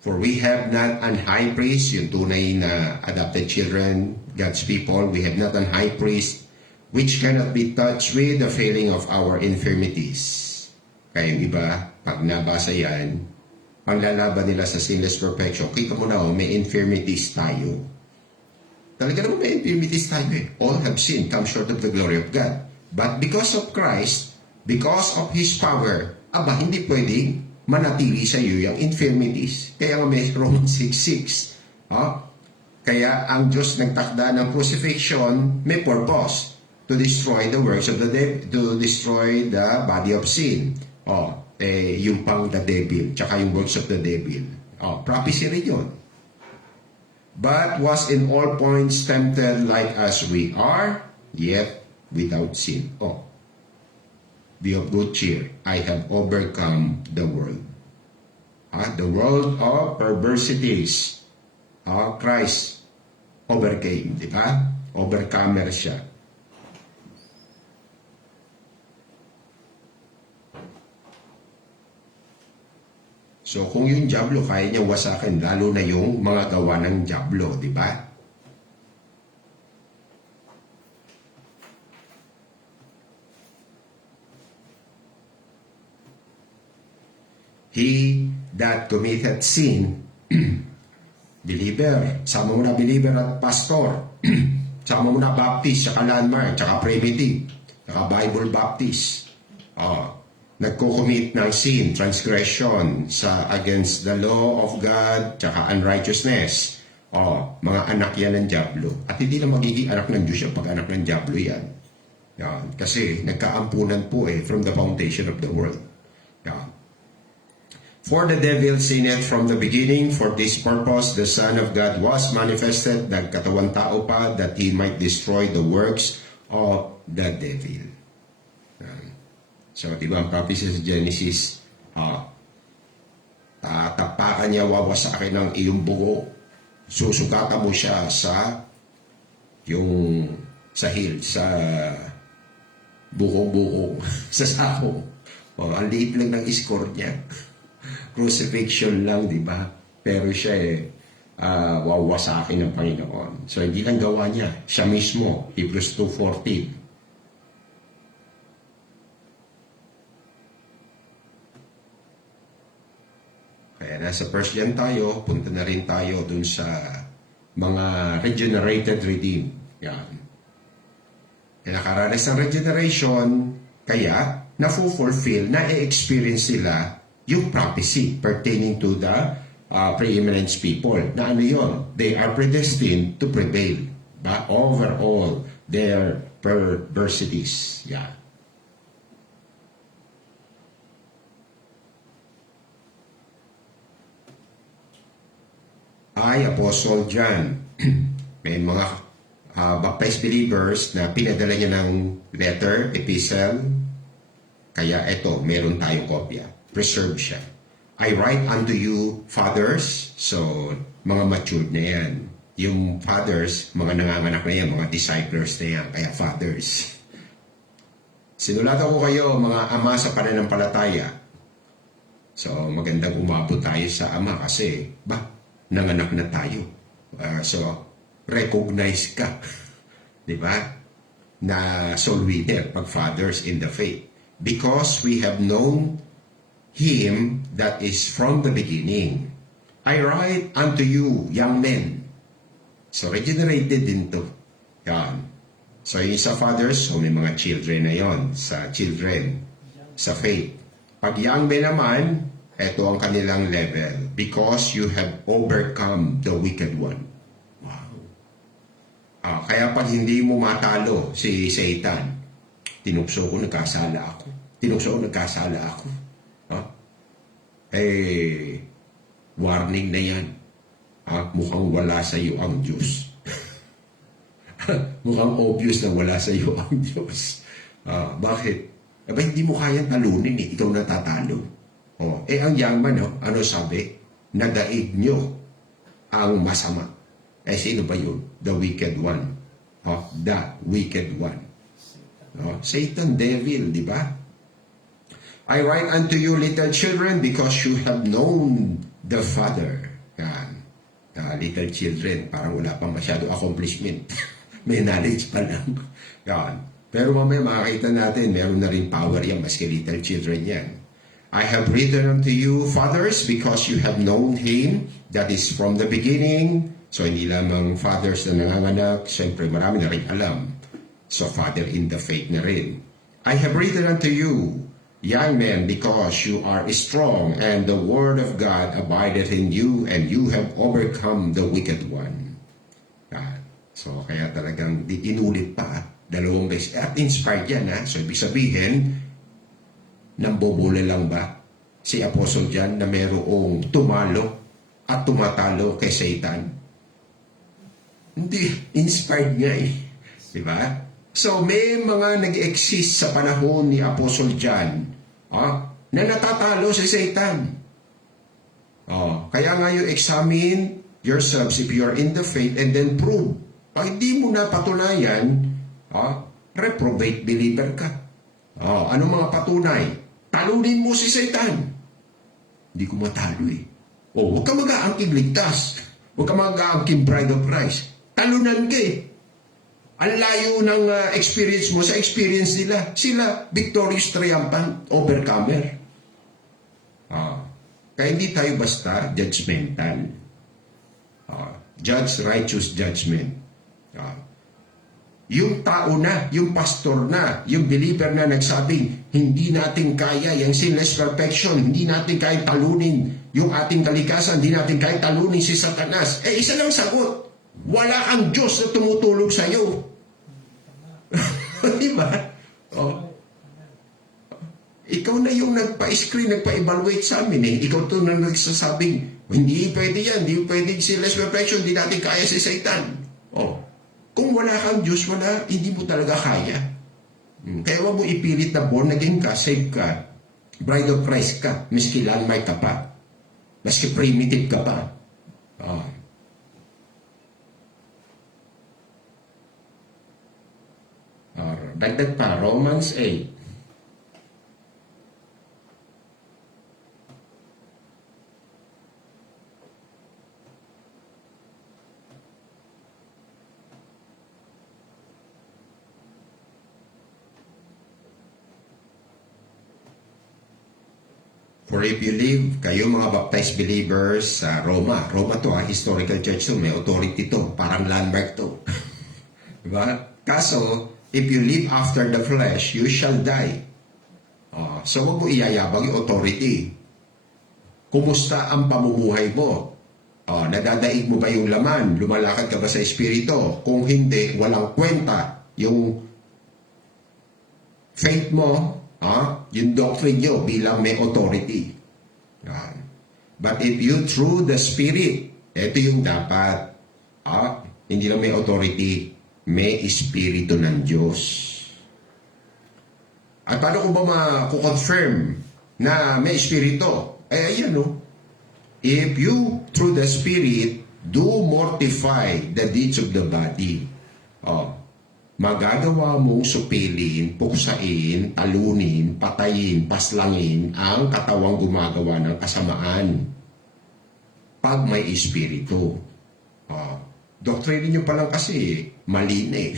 For we have not an high priest, yung tunay na adopted children, God's people, we have not an high priest which cannot be touched with the failing of our infirmities. Kaya yung iba, pag nabasa yan, panglalaban nila sa sinless perfection, kita mo na, may infirmities tayo. Talaga naman may infirmities tayo eh. All have sinned, come short of the glory of God. But because of Christ, because of His power, hindi pwedeng manatili sa iyo yung infirmities. Kaya nga may Romans 6:6. Kaya ang Diyos nagtakda ng crucifixion may purpose to destroy the works of the devil, to destroy the body of sin. Yung pang the devil, tsaka yung works of the devil. Prophecy rin yun. But was in all points tempted like as we are, yet without sin. Be of good cheer. I have overcome the world. The world of perversities. Christ overcame, di ba? Overcomer siya. So, kung yung dyablo, kaya niya wasakin, lalo na yung mga gawa ng dyablo, di ba? He that committed sin, believer, sama mo na believer at pastor, sama mo na Baptist, saka landmark, saka primitive, saka Bible Baptist, nagko-commit ng sin, transgression sa against the law of God, saka unrighteousness, mga anak yan ng dyablo. At hindi na magiging anak ng Diyos yung pag anak ng dyablo yan. Kasi nagkaampunan po from the foundation of the world. For the devil sinned from the beginning, for this purpose the Son of God was manifested, nagkatawan tao pa, that He might destroy the works of the devil. So, diba ang prophecy sa Genesis, tapakan niya, wawasakin ng iyong bugo, susugatan mo siya sa hill, sa buko-buko, sa sako. Ang liit lang ng score niya. Crucifixion lang, di ba? Pero siya wawasakin ng Panginoon. So, hindi lang gawa niya. Siya mismo, Hebrews 2:14. Kaya nasa 1 John tayo, punta na rin tayo dun sa mga regenerated redeemed. Yan. Kaya nakaranas ng regeneration, kaya na-fulfill, na-experience sila yung prophecy pertaining to the preeminence people. Na ano yun? They are predestined to prevail over all their perversities. Yeah. Apostle John, may mga baptized believers na pinadala niya ng letter, epistle, kaya ito, meron tayong kopya. Preserve siya. I write unto you, fathers, so mga matured na yan. Yung fathers, mga nanganganak na yan, mga disciples na yan, kaya fathers. Sinulatan ko kayo, mga ama sa pananampalataya. So, magandang umabot tayo sa ama kasi, nanganak na tayo. So, recognize ka. Di ba? Na soul winner, pag fathers in the faith. Because we have known Him that is from the beginning. I write unto you, young men. So, regenerated din to. Yan. So, yung sa fathers, so may mga children na yon sa children, sa faith. Pag young men naman, ito ang kanilang level. Because you have overcome the wicked one. Wow. Kaya pag hindi mo matalo si Satan, tinukso ko, nagkasala ako. Warning na yan. Mukhang wala sa iyo ang Diyos. Mukhang obvious na wala sa iyo ang Diyos. Bakit? Hindi mo kayang talunin eh. Ikaw natatalo. Ang young man, ano sabi? Nadaig nyo ang masama. Sino ba yun? The wicked one. The wicked one. Satan, devil, di ba? I write unto you, little children, because you have known the Father. Yan. Little children, parang wala pang masyado accomplishment. May knowledge pa lang. Yan. Pero mamaya makakita natin, meron na rin power yan, maski little children yan. I have written unto you, fathers, because you have known Him that is from the beginning. So, hindi lamang fathers na nanganganak, siyempre marami na rin alam. So, father in the faith na rin. I have written unto you, young men, because you are strong, and the word of God abideth in you, and you have overcome the wicked one. So, kaya talagang inulit pa, dalawang beses. At inspired yan, So, ibig sabihin, nambubula lang ba si Apostle John na mayroong tumalo at tumatalo kay Satan? Hindi, inspired nga eh. Diba? So, may mga nag-exist sa panahon ni Apostle John na natatalo si Satan. Kaya nga yung examine yourselves if you are in the faith and then prove. Pag hindi mo napatunayan, reprobate believer ka. Ano mga patunay? Talunin mo si Satan. Hindi ko matalo eh. Huwag ka mag-aangking ligtas. Huwag ka mag-aangking bride of Christ. Talunan ka eh. Ang layo ng experience mo sa experience nila. Sila, victorious, triumphant, overcomer. Kaya hindi tayo basta judgmental. Judge righteous judgment. Yung tao na, yung pastor na, yung believer na nagsabing, hindi natin kaya yung sinless perfection, hindi natin kaya talunin yung ating kalikasan, hindi natin kaya talunin si Satanas. Isa lang sagot. Wala kang Diyos na tumutulog sa iyo. Diba? Ikaw na yung nagpa-screen, nagpa-evaluate sa amin eh. Ikaw to na nagsasabing, hindi pwede yan, hindi pwede sinless perfection, hindi natin kaya si Satan. Kung wala kang Diyos, hindi mo talaga kaya. Kaya wag mo ipilit na born again ka, saved ka, bride of Christ ka, miski landmark ka pa, miski primitive ka pa. Dagdag pa, Romans 8. For if you live, kayo mga baptized believers sa Roma to, historical church to, may authority to, parang landmark to. Diba? Kaso, if you live after the flesh, you shall die. So, wag mo iyayabang yung authority. Kumusta ang pamumuhay mo? Nadadaig mo ba yung laman? Lumalakad ka ba sa espiritu? Kung hindi, walang kwenta yung faith mo, yung doctrine nyo bilang may authority. But if you through the Spirit, ito yung dapat, hindi lang may authority, may espiritu ng Diyos. At paano ko ba ma-confirm na may espiritu? Ayan if you through the Spirit do mortify the deeds of the body, magagawa mong supilin, puksain, talunin, patayin, paslangin ang katawang gumagawa ng kasamaan pag may espiritu. Doktrine nyo pa lang kasi mali na eh.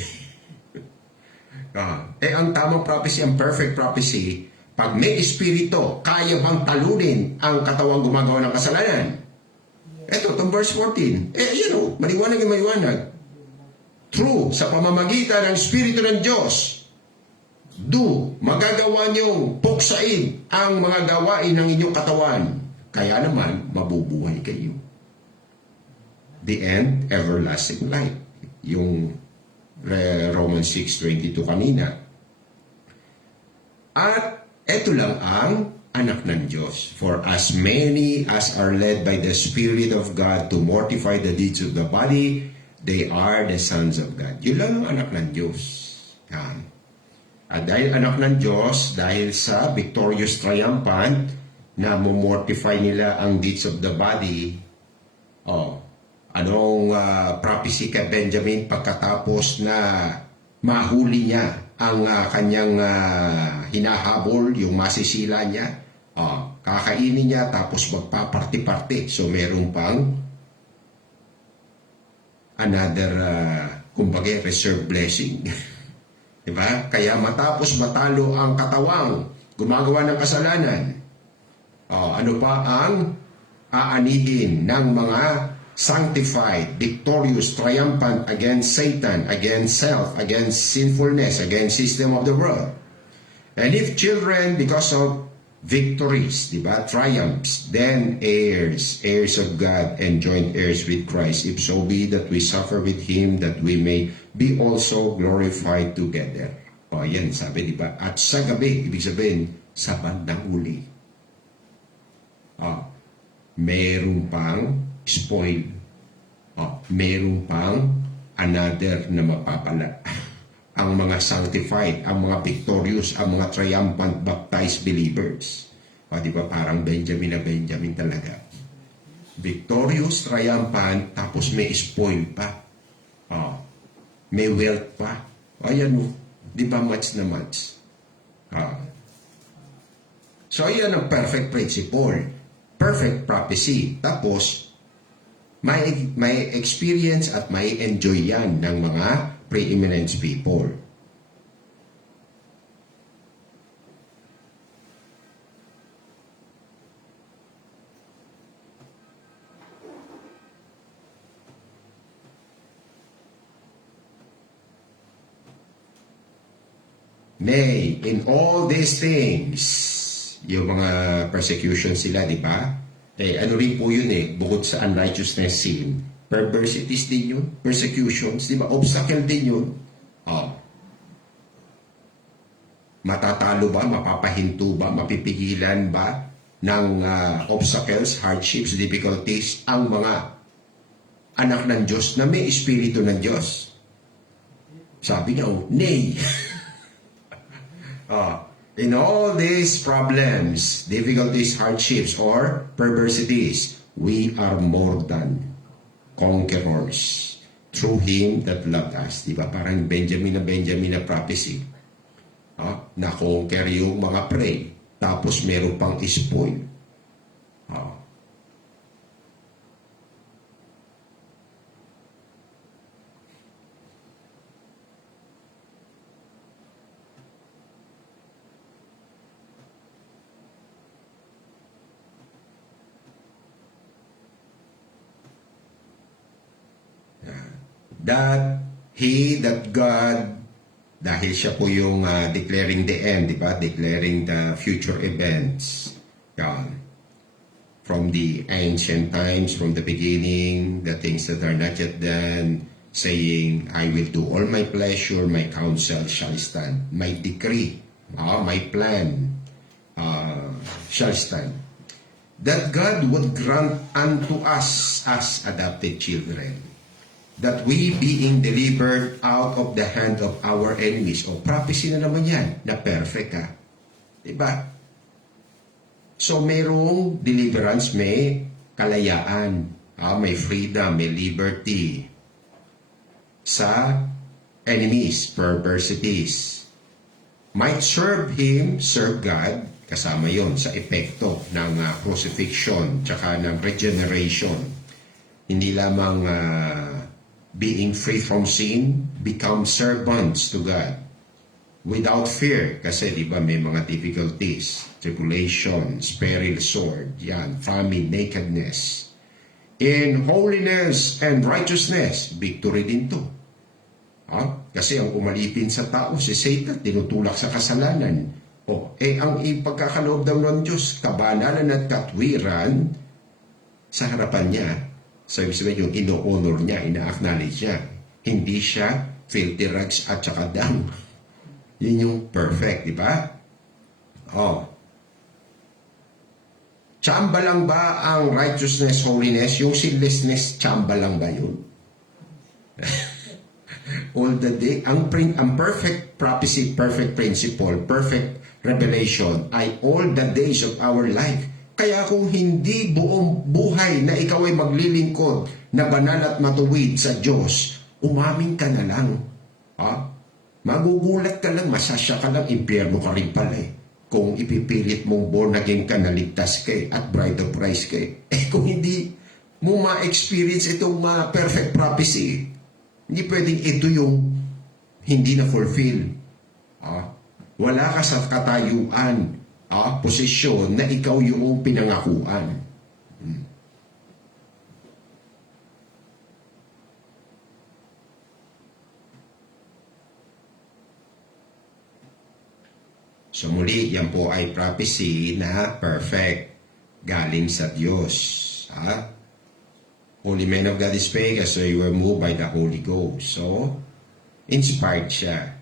Ang tamang prophecy, ang perfect prophecy, pag may espiritu, kaya bang talunin ang katawang gumagawa ng kasalanan? verse 14. Maliwanag yung maliwanag. True, sa pamamagitan ng Espiritu ng Diyos, magagawa niyong puksain ang mga gawain ng inyong katawan. Kaya naman, mabubuhay kayo. The end, everlasting life. Yung Romans 6:22 kanina. At eto lang ang anak ng Diyos. For as many as are led by the Spirit of God to mortify the deeds of the body, they are the sons of God. Yun lang ang anak ng Diyos. Yan. At dahil anak ng Diyos, dahil sa victorious triumphant, na mortify nila ang deeds of the body, anong prophecy kay Benjamin pagkatapos na mahuli niya ang kanyang hinahabol, yung masisila niya, kakainin niya tapos magpaparti-parti. So meron pang another, reserve blessing. Diba? Kaya matapos matalo ang katawang gumagawa ng kasalanan, ano pa ang aanihin ng mga sanctified, victorious, triumphant against Satan, against self, against sinfulness, against system of the world. And if children, because of victories, diba, triumphs, then heirs of God and joint heirs with Christ, if so be that we suffer with Him, that we may be also glorified together. Yan, sabi, diba? At sa gabi, ibig sabihin, sa bandang uli, meron pang spoil. Meron pang another na mapapala. Ang mga sanctified, ang mga victorious, ang mga triumphant baptized believers. Di ba parang Benjamin na Benjamin talaga. Victorious, triumphant, tapos may spoil pa. May wealth pa. Ayan mo, di ba match na match? So ayan ang perfect principle. Perfect prophecy. Tapos, may experience at may enjoy yan ng mga preeminence people. Nay, in all these things, yung mga persecution sila, di ba? Ano rin po yun bukod sa unrighteousness sin, perversities din yun, persecutions, di ba? Obstacle din yun. Matatalo ba, mapapahinto ba, mapipigilan ba ng obstacles, hardships, difficulties ang mga anak ng Diyos na may espiritu ng Diyos? Sabi niya, nay. In all these problems, difficulties, hardships, or perversities, we are more than conquerors through Him that loved us. Diba? Parang Benjamin na prophecy. Na-conquer yung mga prey. Tapos meron pang spoil. That God, dahil siya po yung declaring the end, di ba? Declaring the future events. Yan. From the ancient times, from the beginning, the things that are not yet done, saying, I will do all my pleasure, my counsel shall stand. My decree, my plan shall stand. That God would grant unto us as adopted children, that we being delivered out of the hand of our enemies. Prophecy na naman yan, na perfect Diba? So, merong deliverance, may kalayaan, may freedom, may liberty sa enemies, perversities. Might serve Him, serve God, kasama yon sa epekto ng crucifixion, tsaka ng regeneration. Hindi lamang being free from sin, become servants to God without fear, kasi di ba may mga difficulties, tribulations, peril, sword, yan, famine, nakedness. In holiness and righteousness, victory din to. Kasi ang umalipin sa tao, si Satan, tinutulak sa kasalanan. Ang ipagkakaloob daw ng Diyos, kabanalan at katwiran sa harapan niya. So, ibig sabihin yung ino-honor niya, ina-acknowledge niya. Hindi siya filthy rags at saka dam. Yun yung perfect, di ba? Tsamba lang ba ang righteousness, holiness? Yung sinlessness, tsamba lang ba yun? All the day, ang perfect prophecy, perfect principle, perfect revelation ay all the days of our life. Kaya kung hindi buong buhay na ikaw ay maglilingkod na banal at matuwid sa Diyos, umamin ka na lang. Magugulat ka lang, masasya ka lang, impyerno ka rin pala eh. Kung ipipilit mong born again ka, naligtas ka at bride of Christ ka kung hindi mo ma-experience itong perfect prophecy, hindi pwedeng ito yung hindi na fulfill. Wala ka sa katayuan, posisyon na ikaw yung pinangakuan. So muli, yan po ay prophecy na perfect, galing sa Diyos. Holy men of God spake as they were moved by the Holy Ghost. So, inspired siya.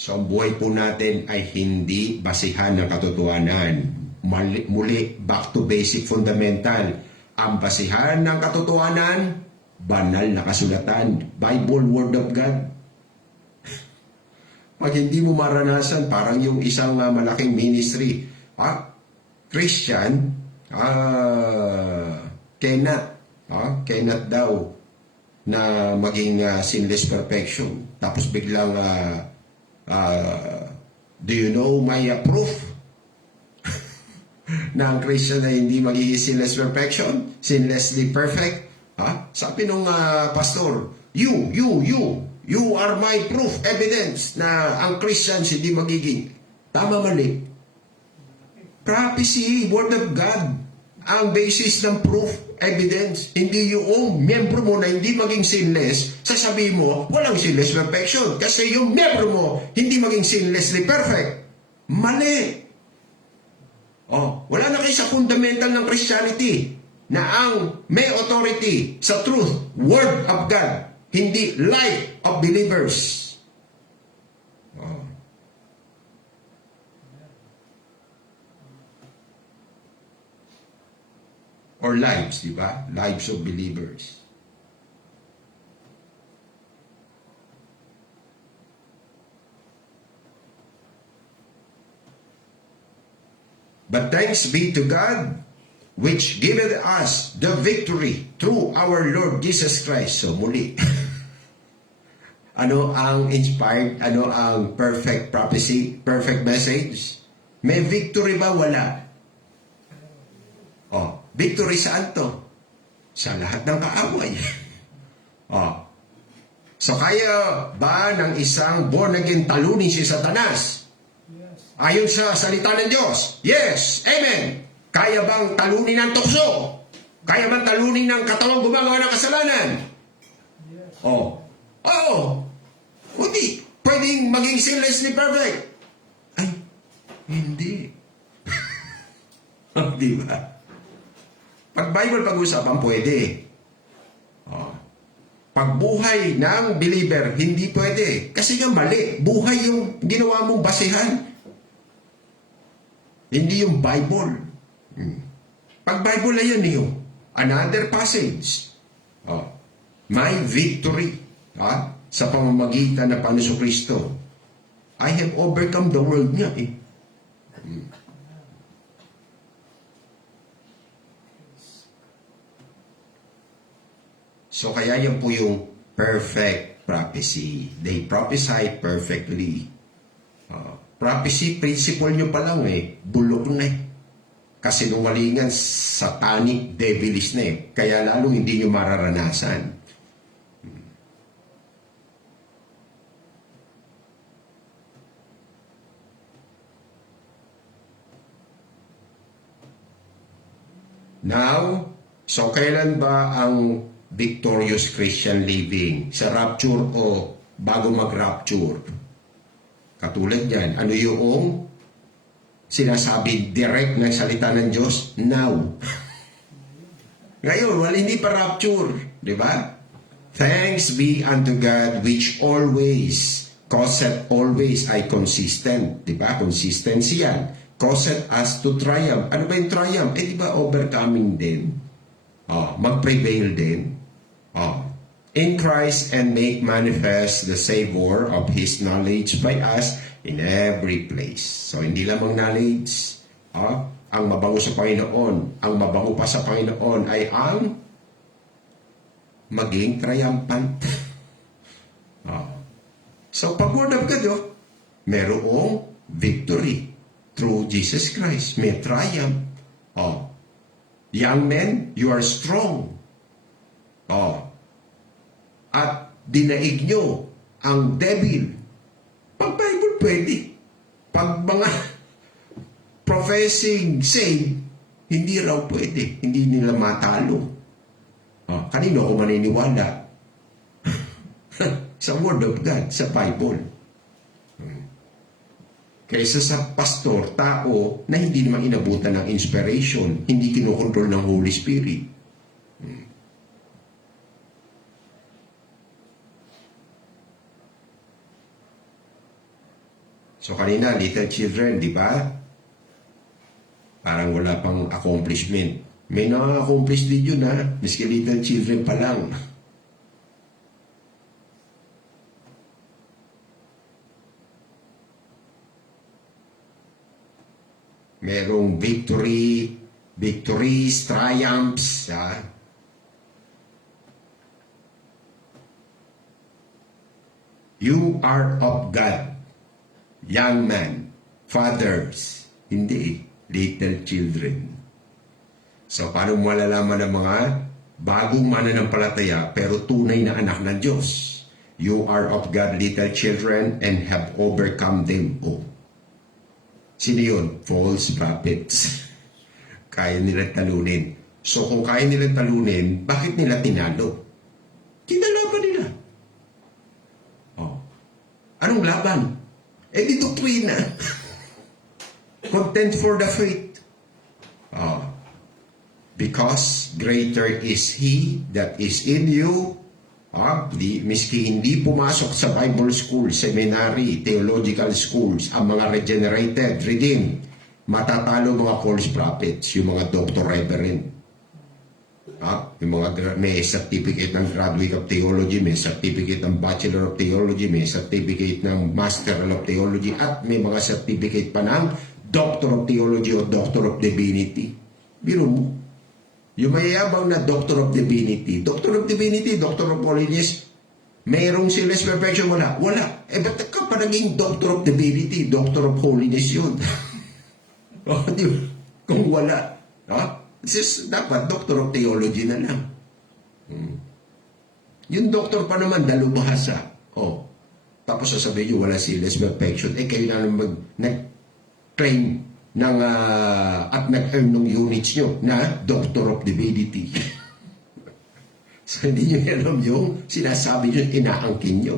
So, ang buhay po natin ay hindi basihan ng katotohanan. Muli, back to basic fundamental. Ang basihan ng katotohanan, banal na kasulatan, Bible, Word of God. Pag hindi mo maranasan, parang yung isang malaking ministry, Christian, cannot daw na maging sinless perfection. Tapos biglang, do you know my proof na ang Christian ay hindi magiging sinless perfection? Sinlessly perfect? Sabi nung pastor, you are my proof, evidence na ang Christians hindi magiging. Tama, mali. Prophecy, Word of God, ang basis ng proof, evidence. Hindi yung membro mo na hindi maging sinless, sasabihin mo, walang sinless perfection. Kasi yung membro mo, hindi maging sinlessly perfect. Mali. Wala na kayo sa fundamental ng Christianity na ang may authority sa truth, Word of God, hindi life of believers. Or lives, di ba? Lives of believers. But thanks be to God, which giveth us the victory through our Lord Jesus Christ. So muli, ano ang inspired, ano ang perfect prophecy, perfect message? May victory ba? Wala. Victory saan to? Sa lahat ng kaaway. So kaya ba ng isang born again talunin si Satanas? Ayon sa salita ng Diyos? Yes! Amen! Kaya bang talunin ng tukso? Kaya bang talunin ng katawang gumagawa ng kasalanan? Hindi. Pwedeng maging sinlessly perfect. Ay, hindi. Di ba? Pag Bible pag-usapan, pwede. Pag buhay ng believer, hindi pwede. Kasi nga mali. Buhay yung ginawa mong basihan. Hindi yung Bible. Pag Bible na yan yun. Another passage. My victory. Sa pamamagitan ng Panginoon Kristo. I have overcome the world nga eh. So kaya yan po yung perfect prophecy. They prophesy perfectly. Prophecy, principle nyo pa lang bulok na Kasinungalingan, satanic, devilish na Kaya lalo hindi nyo mararanasan. Now, so kailan ba ang victorious Christian living? Sa rapture o bago mag-rapture? Katulad yan, ano yung sinasabi direct ng salita ng Diyos? Now. Ngayon, hindi pa rapture. Di ba? Thanks be unto God which always, causeth always ay consistent. Di ba? Consistency yan. Causeth us to triumph. Ano ba yung triumph? Di ba overcoming din? Mag-prevail din. In Christ and make manifest the savor of His knowledge by us in every place. So, hindi lamang knowledge, ang mabango sa Panginoon, ang mabango pa sa Panginoon ay ang maging triumphant. So, pag Word of God, merong victory through Jesus Christ. May triumph. Young men, you are strong. At dinaig nyo ang devil. Pag Bible pwede. Pag mga professing saved, hindi raw pwede. Hindi nila matalo. Kanino ako maniniwala? Sa Word of God, sa Bible. Kaysa sa pastor, tao na hindi naman inabutan ng inspiration, hindi kinokontrol ng Holy Spirit. So kanina, little children, di ba? Parang wala pang accomplishment. May na-accomplish din yun, ha? Miski little children pa lang. Merong victories, triumphs, ha? You are of God. Young man, fathers, hindi, little children. So, paano malalaman ng mga bagong mananampalataya pero tunay na anak ng Diyos? You are of God, little children, and have overcome them. Sino yun? False prophets. Kaya nilang talunin. So, kung kaya nilang talunin, bakit nila tinalo? Kinalaban nila. Anong laban? Di doktrina. Content for the faith. Because greater is He that is in you. Miski hindi pumasok sa Bible school, seminary, theological schools, ang mga regenerated, redeemed, matatalo mga false prophets, yung mga doctor reverend. Yung mga may certificate ng graduate of theology, may certificate ng bachelor of theology, may certificate ng master of theology, at may mga certificate pa ng doctor of theology o doctor of divinity. Biro mo, yung mayayabang na doctor of divinity, doctor of holiness, mayroong sinless perfection, wala. Ba't ka pa naging doctor of divinity, doctor of holiness yun? Di ba? Kung wala, dapat doctor of theology na lang. Yung doctor pa naman, dalubhasa. Tapos sasabihin nyo, wala sinless perfection. Kayo na naman nag-claim ng, at nag-earn ng units nyo na doctor of divinity. So, hindi nyo alam yung sinasabi nyo, inaangkin nyo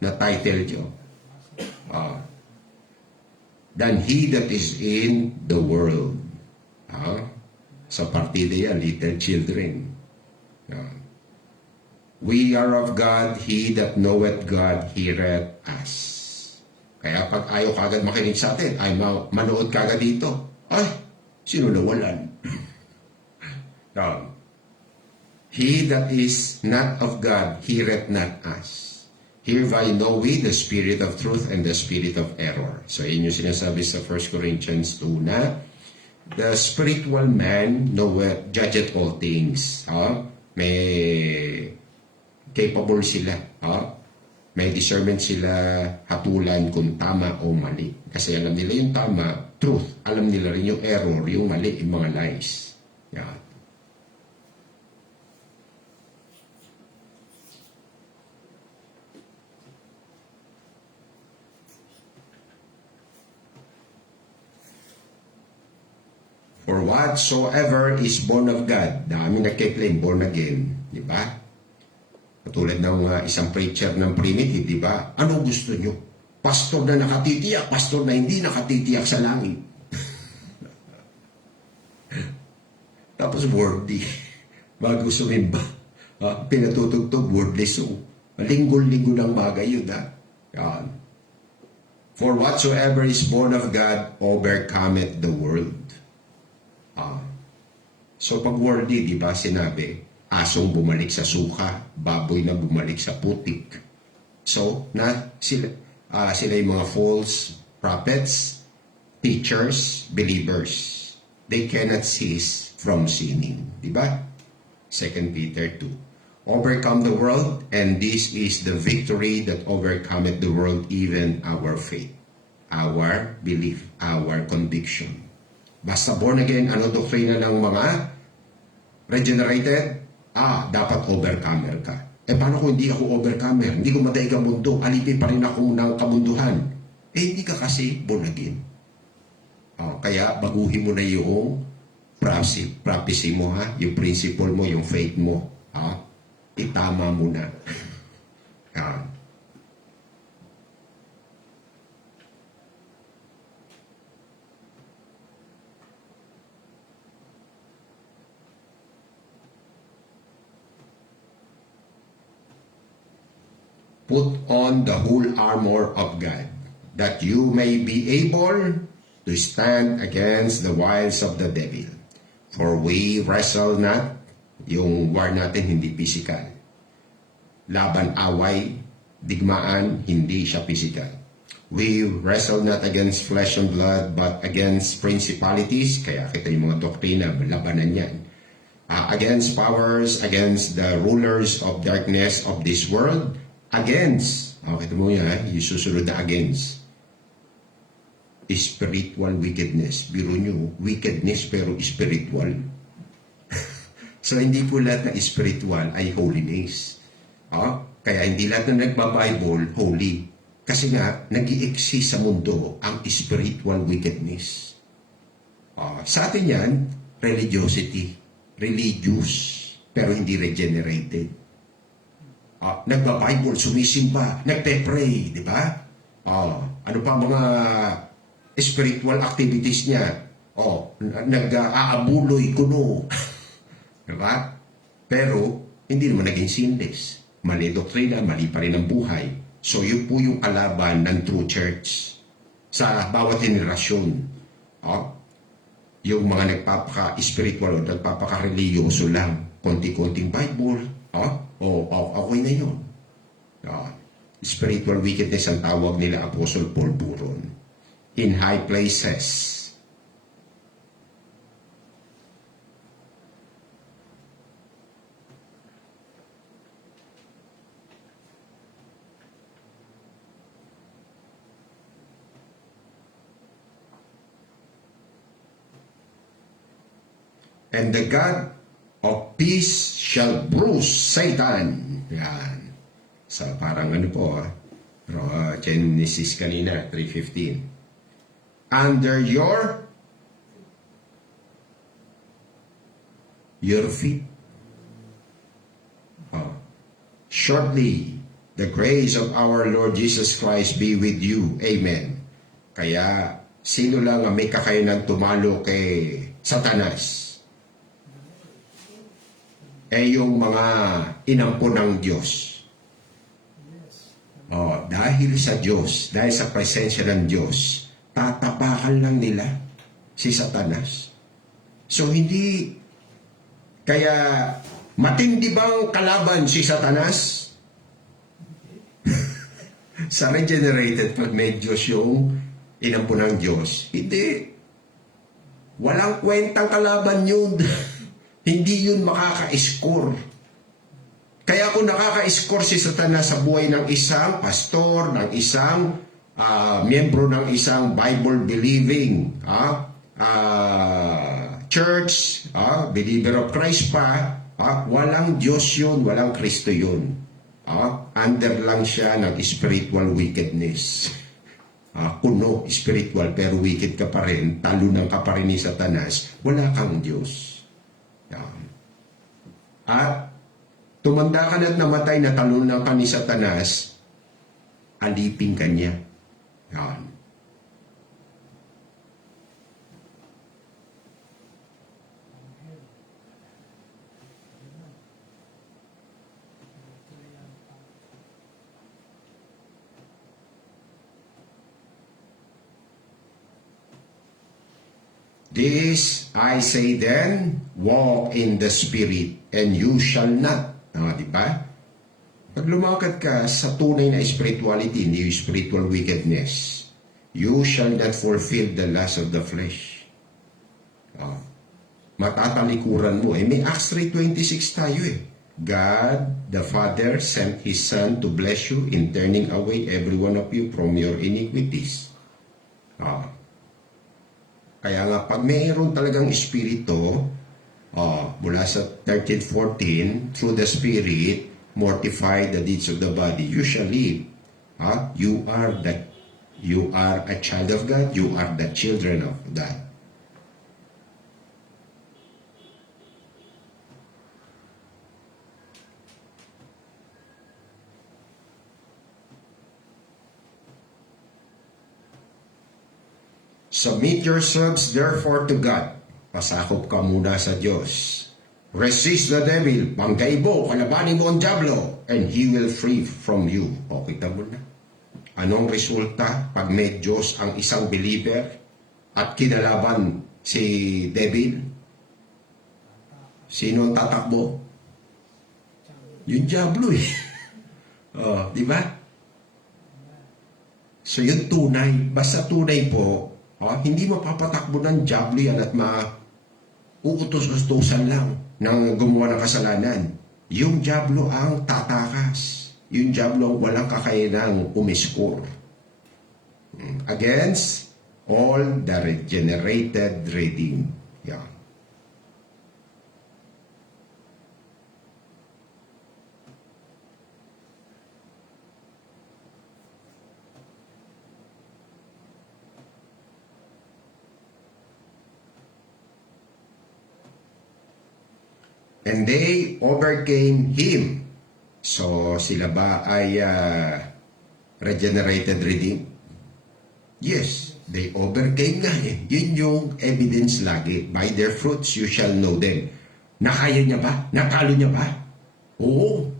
na title nyo. Than he that is in the world. Sa partida yan, little children. We are of God, he that knoweth God heareth us. Kaya pag ayaw kagad makinig sa atin, ay manood kagad dito. Sino nawalan? He that is not of God heareth not us. Hereby know we the spirit of truth and the spirit of error. So, yun yung sinasabi sa 1 Corinthians 2 na the spiritual man judgeth all things. May capable sila. May discernment sila hatulan kung tama o mali. Kasi alam nila yung tama, truth. Alam nila rin yung error, yung mali, yung mga lies. For whatsoever is born of God, dami nagkiklaim, born again, di ba? Katulad ng isang preacher ng primitive, di ba? Ano gusto nyo? Pastor na nakatitiyak, pastor na hindi nakatitiyak sa langit. Tapos worldly. Bago sumimba. Pinatutugtog, worldly song. Linggo-linggo ng bagay yun, Yan. For whatsoever is born of God overcometh the world. So pag worldly, di ba sinabi, asong bumalik sa suka, baboy na bumalik sa putik. So, sila yung mga false prophets, teachers, believers. They cannot cease from sinning. Di ba? 2 Peter 2. Overcome the world, and this is the victory that overcometh the world, even our faith, our belief, our conviction. Basta born again, ano doktrina ng mga regenerated? Dapat overcomer ka. Paano kung hindi ako overcomer? Hindi ko madaig ang mundo. Alipin pa rin ako ng kamunduhan. Hindi ka kasi born again. Kaya baguhin mo na yung prophecy mo, yung principle mo, yung faith mo. Itama mo na. Put on the whole armor of God, that you may be able to stand against the wiles of the devil. For we wrestle not, yung war natin hindi physical. Laban, away, digmaan, hindi siya physical. We wrestle not against flesh and blood, but against principalities. Kaya kita yung mga doktrina, labanan yan. Against powers, against the rulers of darkness of this world, against, kita mo yan, yung susunod na against, spiritual wickedness. Biro nyo, wickedness pero spiritual. So, hindi po lahat na spiritual ay holiness. Kaya hindi lahat na nagba-Bible, holy. Kasi nga, nag-i-exist sa mundo ang spiritual wickedness. Sa atin yan, religiosity. Religious, pero hindi regenerated. Nagba-Bible, sumisimba, nagpe-pray, di ba? Ano pa mga spiritual activities niya? Nag-aabuloy kuno. Di ba? Pero, hindi naman naging sinless. Mali doktrina, mali pa rin ang buhay. So, yun po yung kalaban ng true church sa bawat generasyon. Yung mga nagpapaka-spiritual o nagpapaka-religyoso lang, konti-konting Bible, okay na yun. Spiritual wickedness ang tawag nila Apostle Paul Buron. In high places. And the God of peace shall bruise Satan. Yan. So, parang ano po, Genesis kanina, 3:15. Under your feet. Shortly, the grace of our Lord Jesus Christ be with you. Amen. Kaya, sino lang ang may kakayanan tumalo kay Satanas? Yung mga inampon ng Diyos. Dahil sa Diyos, dahil sa presensya ng Diyos, tatapakan lang nila si Satanas. So hindi, kaya matindi bang kalaban si Satanas? Sa regenerated, pag may Diyos yung inampon ng Diyos, hindi. Walang kwentang kalaban yun. Hindi yun makaka-score. Kaya kung nakaka-score si Satanas sa buhay ng isang pastor, ng isang miyembro ng isang Bible-believing church, believer of Christ pa, walang Diyos yun, walang Kristo yun. Under lang siya ng spiritual wickedness. kuno, spiritual, pero wicked ka pa rin, talunan ka pa rin ni Satanas, wala kang Diyos. Yan. At tumanda ka na at namatay na talunan ka ni Satanas, alipin ka niya. Yan. This I say then, walk in the Spirit, and you shall not. Di ba? Pag lumakad ka sa tunay na spirituality, hindi spiritual wickedness, you shall not fulfill the lust of the flesh. Matatalikuran mo. May Acts 3:26 tayo God, the Father, sent His Son to bless you in turning away every one of you from your iniquities. Kaya nga, pag mayroon talagang espiritu, mula sa 13:14, through the Spirit, mortify the deeds of the body, you shall live. You are a child of God, you are the children of God. Submit yourselves therefore to God. Pasakop ka muna sa Diyos. Resist the devil. Manggaibo, kalabanin mo ang diablo, and he will flee from you. O, kita mo na. Anong resulta pag may Diyos ang isang believer at kinalaban si devil? Sino ang tatakbo? Yung diablo di ba? So yung tunay, basta tunay po, hindi mapapatakbo ng diablo yan at uutos-ustusan lang ng gumawa ng kasalanan. Yung diablo ang tatakas. Yung diablo ang walang kakayanang umiskor against all the regenerated redeemed. Yeah. And they overcame him. So, sila ba ay regenerated redeemed? Yes, they overcame nga Yun yung evidence lagi. By their fruits you shall know them. Nakaya niya ba? Natalo niya ba? Oo.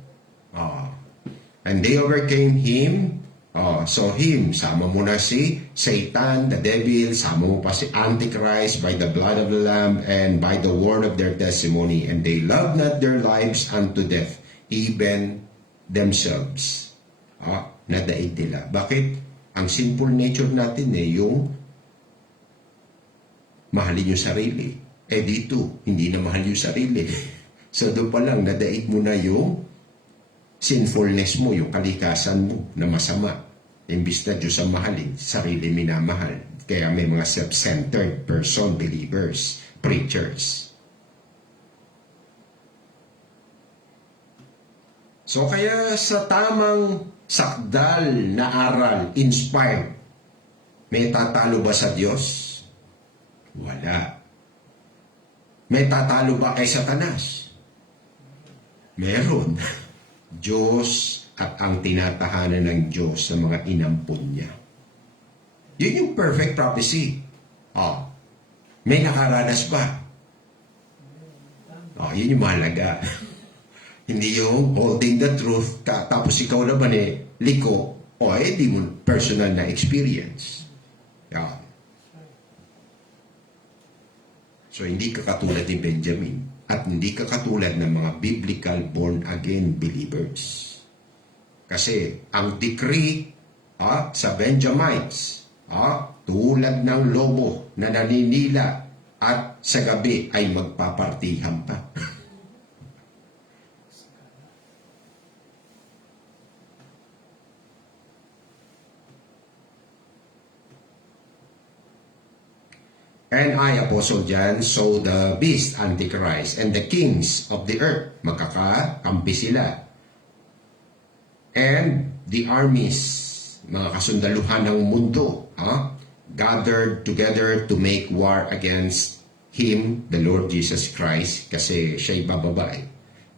And they overcame him. So him, sama mo na si Satan, the devil, sama mo pa si Antichrist by the blood of the Lamb and by the word of their testimony. And they loved not their lives unto death, even themselves. Nadaig nila. Bakit? Ang sinful nature natin yung mahalin yung sarili. Dito, hindi na mahal yung sarili. So doon pa lang, nadaig mo na yung sinfulness mo, yung kalikasan mo na masama. Imbis na Diyos ang mahalin, sarili minamahal. Kaya may mga self-centered person, believers, preachers. So kaya sa tamang sakdal na aral, inspired, may tatalo ba sa Diyos? Wala. May tatalo ba kay Satanas? Meron. Diyos at ang tinatahanan ng Diyos sa mga inampun niya. Yun yung perfect prophecy. May nakaranas ba? Yun yung mahalaga. Hindi yung holding the truth, tapos ikaw naman liko, di mo personal na experience. So, hindi ka katulad ni Benjamin. At hindi ka katulad ng mga biblical born-again believers. Kasi ang decree sa Benjamites, tulad ng lobo na naninila at sa gabi ay magpapartihan pa. And I, Apostle John, saw the beast, Antichrist, and the kings of the earth. Magkakakampi sila. And the armies mga kasundaluhan ng mundo, gathered together to make war against Him, the Lord Jesus Christ, kasi siya'y bababae,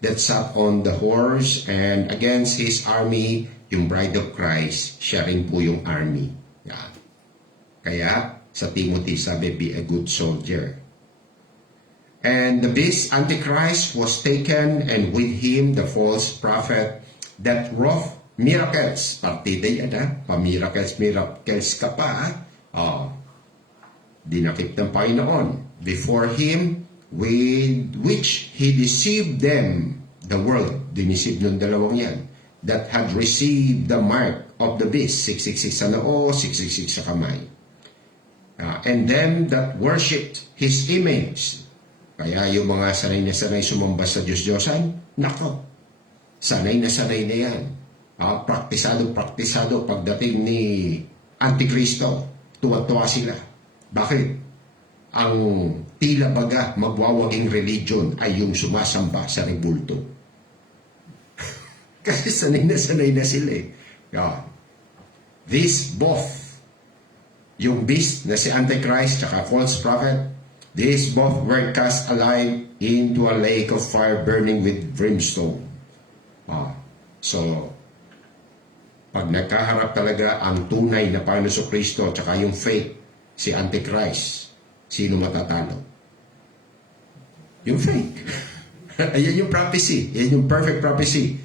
that sat on the horse, and against His army, yung bride of Christ, siya rin po yung army. Yan. Kaya, sa Timothy sabi, be a good soldier. And the beast, Antichrist, was taken, and with him the false prophet that wrought miracles. Partida yan, pa-miracles ka pa, dinakip ng Panginoon. Before him, with which he deceived them, the world, dinisib ng dalawang yan, that had received the mark of the beast, 666 sa noo, 666 sa kamay. And them that worshipped his image. Kaya yung mga sanay na sanay sumamba sa Diyos-Diyosan, nako, sanay na yan. Praktisado pagdating ni Antikristo, tuwa-tuwa sila. Bakit? Ang tila baga magwawaging religion ay yung sumasamba sa rebulto. Kasi sanay na sila eh. This both, yung beast na si Antichrist at false prophet, these both were cast alive into a lake of fire burning with brimstone. So, pag nagkaharap talaga ang tunay na Panginoon Kristo at saka yung fake, si Antichrist, sino matatalo? Yung fake. Ayan yung prophecy. Ayan yung perfect prophecy.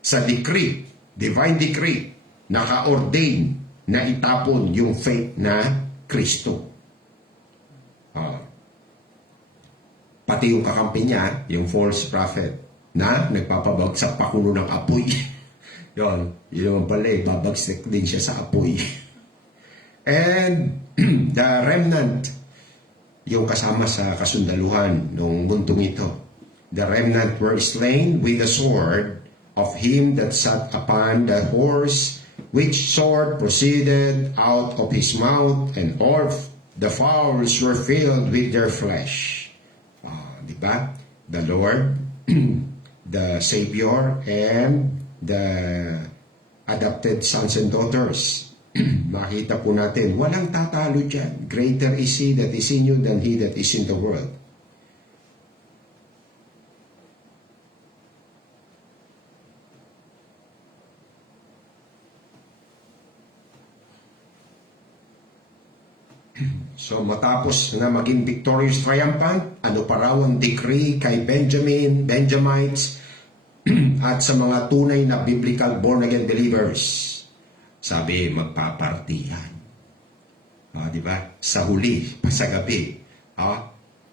Sa decree, divine decree, naka-ordain na itapon yung fake na Kristo. Pati yung kakampi niya, yung false prophet, na nagpapabagsak pa kuno ng apoy. yun naman pala babagsak din siya sa apoy. And the remnant, yung kasama sa kasundaluhan ng mundong ito, the remnant were slain with the sword of him that sat upon the horse, which sword proceeded out of his mouth, and all the fowls were filled with their flesh. Diba? The Lord, the Savior, and the adopted sons and daughters. Makita po natin, walang tatalo dyan. Greater is He that is in you than he that is in the world. So matapos na maging victorious triumphant, ano pa raw ang decree kay Benjamites at sa mga tunay na biblical born-again believers? Sabi, magpapartihan. Di ba? Sa huli, sa gabi,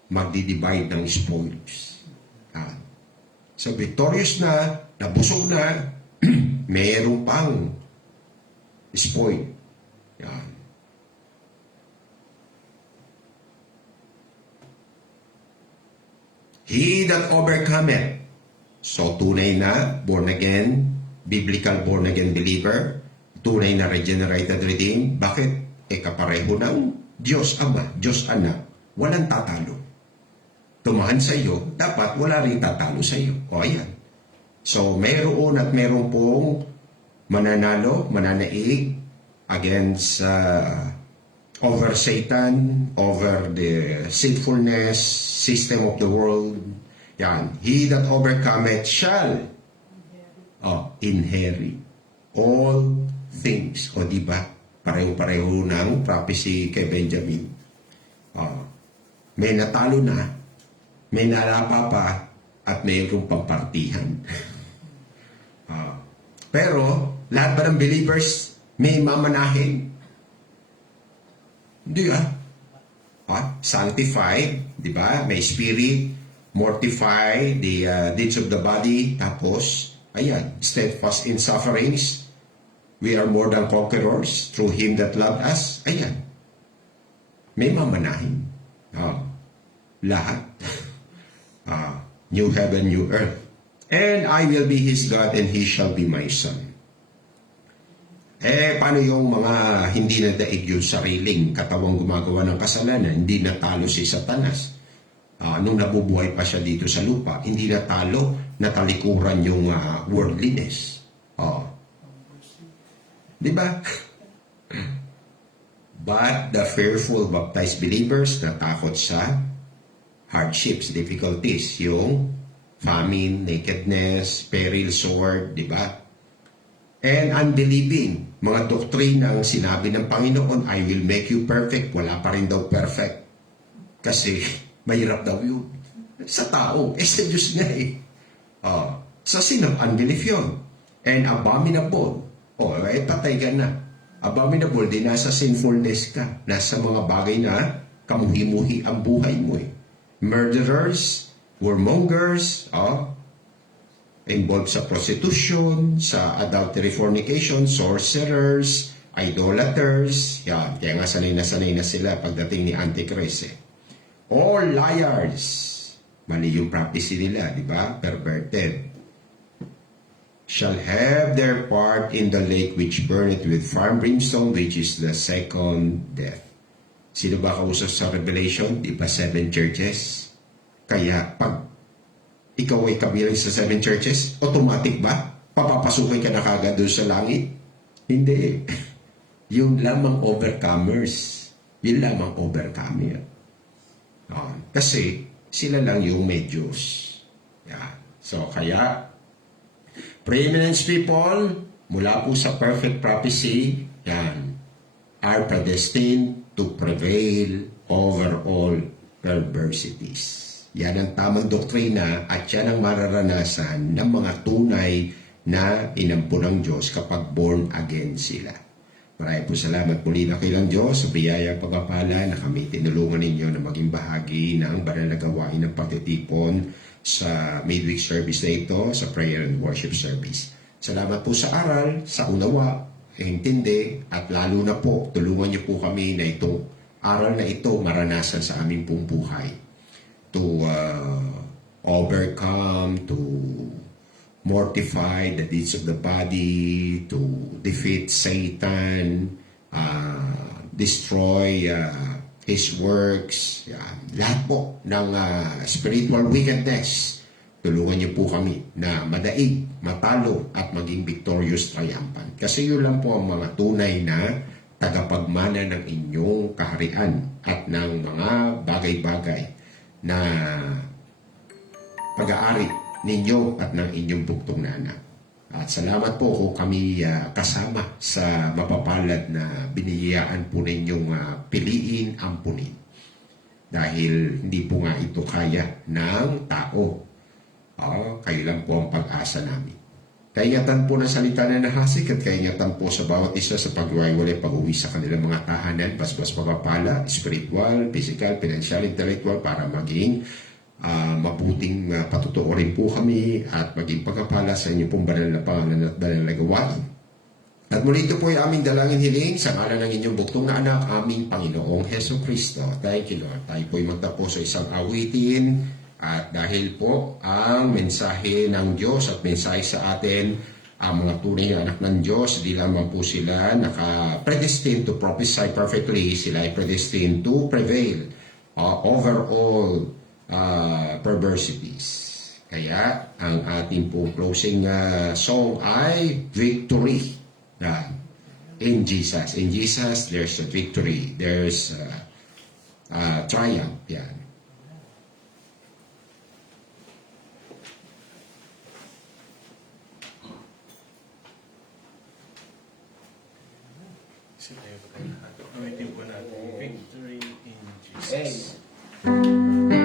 magdi-divide ng spoils. So victorious na, nabusog na, mayroon pang spoil. Yan. He that overcometh, so tunay na born-again, biblical born-again believer, tunay na regenerated, redeemed. Bakit? Kapareho ng Diyos Ama, Diyos Anak, walang tatalo. Tumahan sa iyo, dapat wala rin tatalo sa iyo. O ayan. So mayroon at mayroon pong mananalo, mananaig against over Satan, over the sinfulness system of the world. Yan. He that overcometh shall inherit all things. O diba? Pareho-pareho ng prophecy kay Benjamin. May natalo na, may nalapa pa, at mayroong pampartihan. Pero, lahat ba ng believers may mamanahin? Hindi sanctify, di ba? May spirit, mortify the deeds of the body, tapos, ayan, steadfast in sufferings. We are more than conquerors through Him that loved us. Ayan. May mamanahin. Lahat. New heaven, new earth. And I will be His God and He shall be my son. Paano yung mga hindi na daig yung sariling katawang gumagawa ng kasalanan, hindi natalo si Satanas? Nung nabubuhay pa siya dito sa lupa, hindi natalo, natalikuran yung worldliness. Di ba? But the fearful baptized believers na takot sa hardships, difficulties, yung famine, nakedness, peril, sword, di ba? And unbelieving, mga doktrina ang sinabi ng Panginoon, I will make you perfect, wala pa rin daw perfect. Kasi mahirap daw yun. Sa tao, sa Diyos nga eh. Sa sin of unbelief yun. And abominable, patay ka na. Abominable, di nasa sinfulness ka. Nasa mga bagay na kamuhi-muhi ang buhay mo eh. Murderers, warmongers, involved sa prostitution, sa adultery, fornication, sorcerers, idolaters. Yan, kaya nga sanay na sila pagdating ni Antichrist eh. All liars. Mali yung prophecy nila, di ba? Perverted. Shall have their part in the lake which burneth with fire and brimstone, which is the second death. Sino ba kausap sa Revelation? Di ba 7 churches? Kaya pag ikaw ay kabilang sa 7 churches, automatic ba? Papapasukin ka na kagad doon sa langit? Hindi. Yung lamang overcomers. Yung lamang overcomer. Kasi sila lang yung may Diyos. Yeah. So kaya, preeminence people, mula po sa perfect prophecy, yan, are predestined to prevail over all perversities. Yan ang tamang doktrina at yan ang mararanasan ng mga tunay na inampo ng Diyos kapag born again sila. Maraming po salamat muli na kailang Diyos sa biyayang pagpapala na kami tinulungan ninyo na maging bahagi ng banal na gawain ng pagtitipon sa midweek service na ito, sa prayer and worship service. Salamat po sa aral, sa unawa, intindi, at lalo na po, tulungan niyo po kami na itong aral na ito maranasan sa aming pong buhay. To overcome, to mortify the deeds of the body, to defeat Satan, destroy His works, yan. Lahat po ng spiritual wickedness, tulungan niyo po kami na madaig, matalo, at maging victorious, triumphant. Kasi yun lang po ang mga tunay na tagapagmana ng inyong kaharian at ng mga bagay-bagay na pag-aari ninyo at ng inyong bugtong na anak. At salamat po kung kami kasama sa mapapalad na biniyayaan po ninyong piliin, ampunin. Dahil hindi po nga ito kaya ng tao. Kayo lang po ang pag-asa namin. Kaingatan po ng salita na nahasik at kaingatan po sa bawat isa sa pagwaiwalay pag-uwi sa kanilang mga tahanan, basbas mapapala, spiritual, physical, financial, intellectual, para maging mabuting patutuorin po kami at maging pagkapala sa inyo pong banal na pangalan at banal na gawain. At muli ito po ay aming dalangin hiling sa ngalan ng inyong buktong na anak, aming Panginoong Heso Kristo. Thank you, Lord. Tayo po ay magtapos sa isang awitin at dahil po ang mensahe ng Diyos at mensahe sa atin, ang mga tunay na anak ng Diyos, di lamang po sila naka-predestined to prophesy perfectly, sila ay predestined to prevail over all perversities. Kaya ang ating po closing song ay Victory. In Jesus. In Jesus, there's a victory. There's triumph. Yan. Awitin po natin. Victory in Jesus. I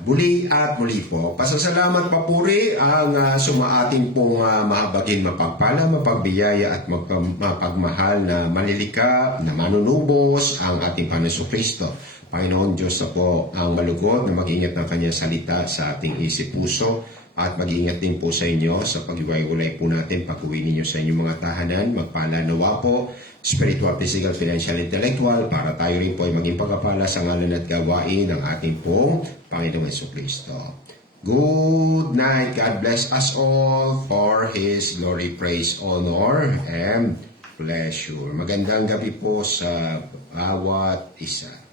Muli at muli po, pasasalamat papuri ang sumaating pong mahabagin mapagpala, mapagbiyaya at mapagmahal na manilikha, na manunubos ang ating Panginoon Kristo. Panginoon Diyos na po ang malugod na mag-ingat ng kanyang salita sa ating isip puso at mag-ingat din po sa inyo sa pag-iwalay po natin pag-uwi ninyo sa inyong mga tahanan. Magpala nawa po, spiritual, physical, financial, intellectual, para tayo rin po ay maging pagkapala sa ngalan at gawain ng ating pong Panginoong Jesucristo. Good night. God bless us all for His glory, praise, honor, and pleasure. Magandang gabi po sa bawat isa.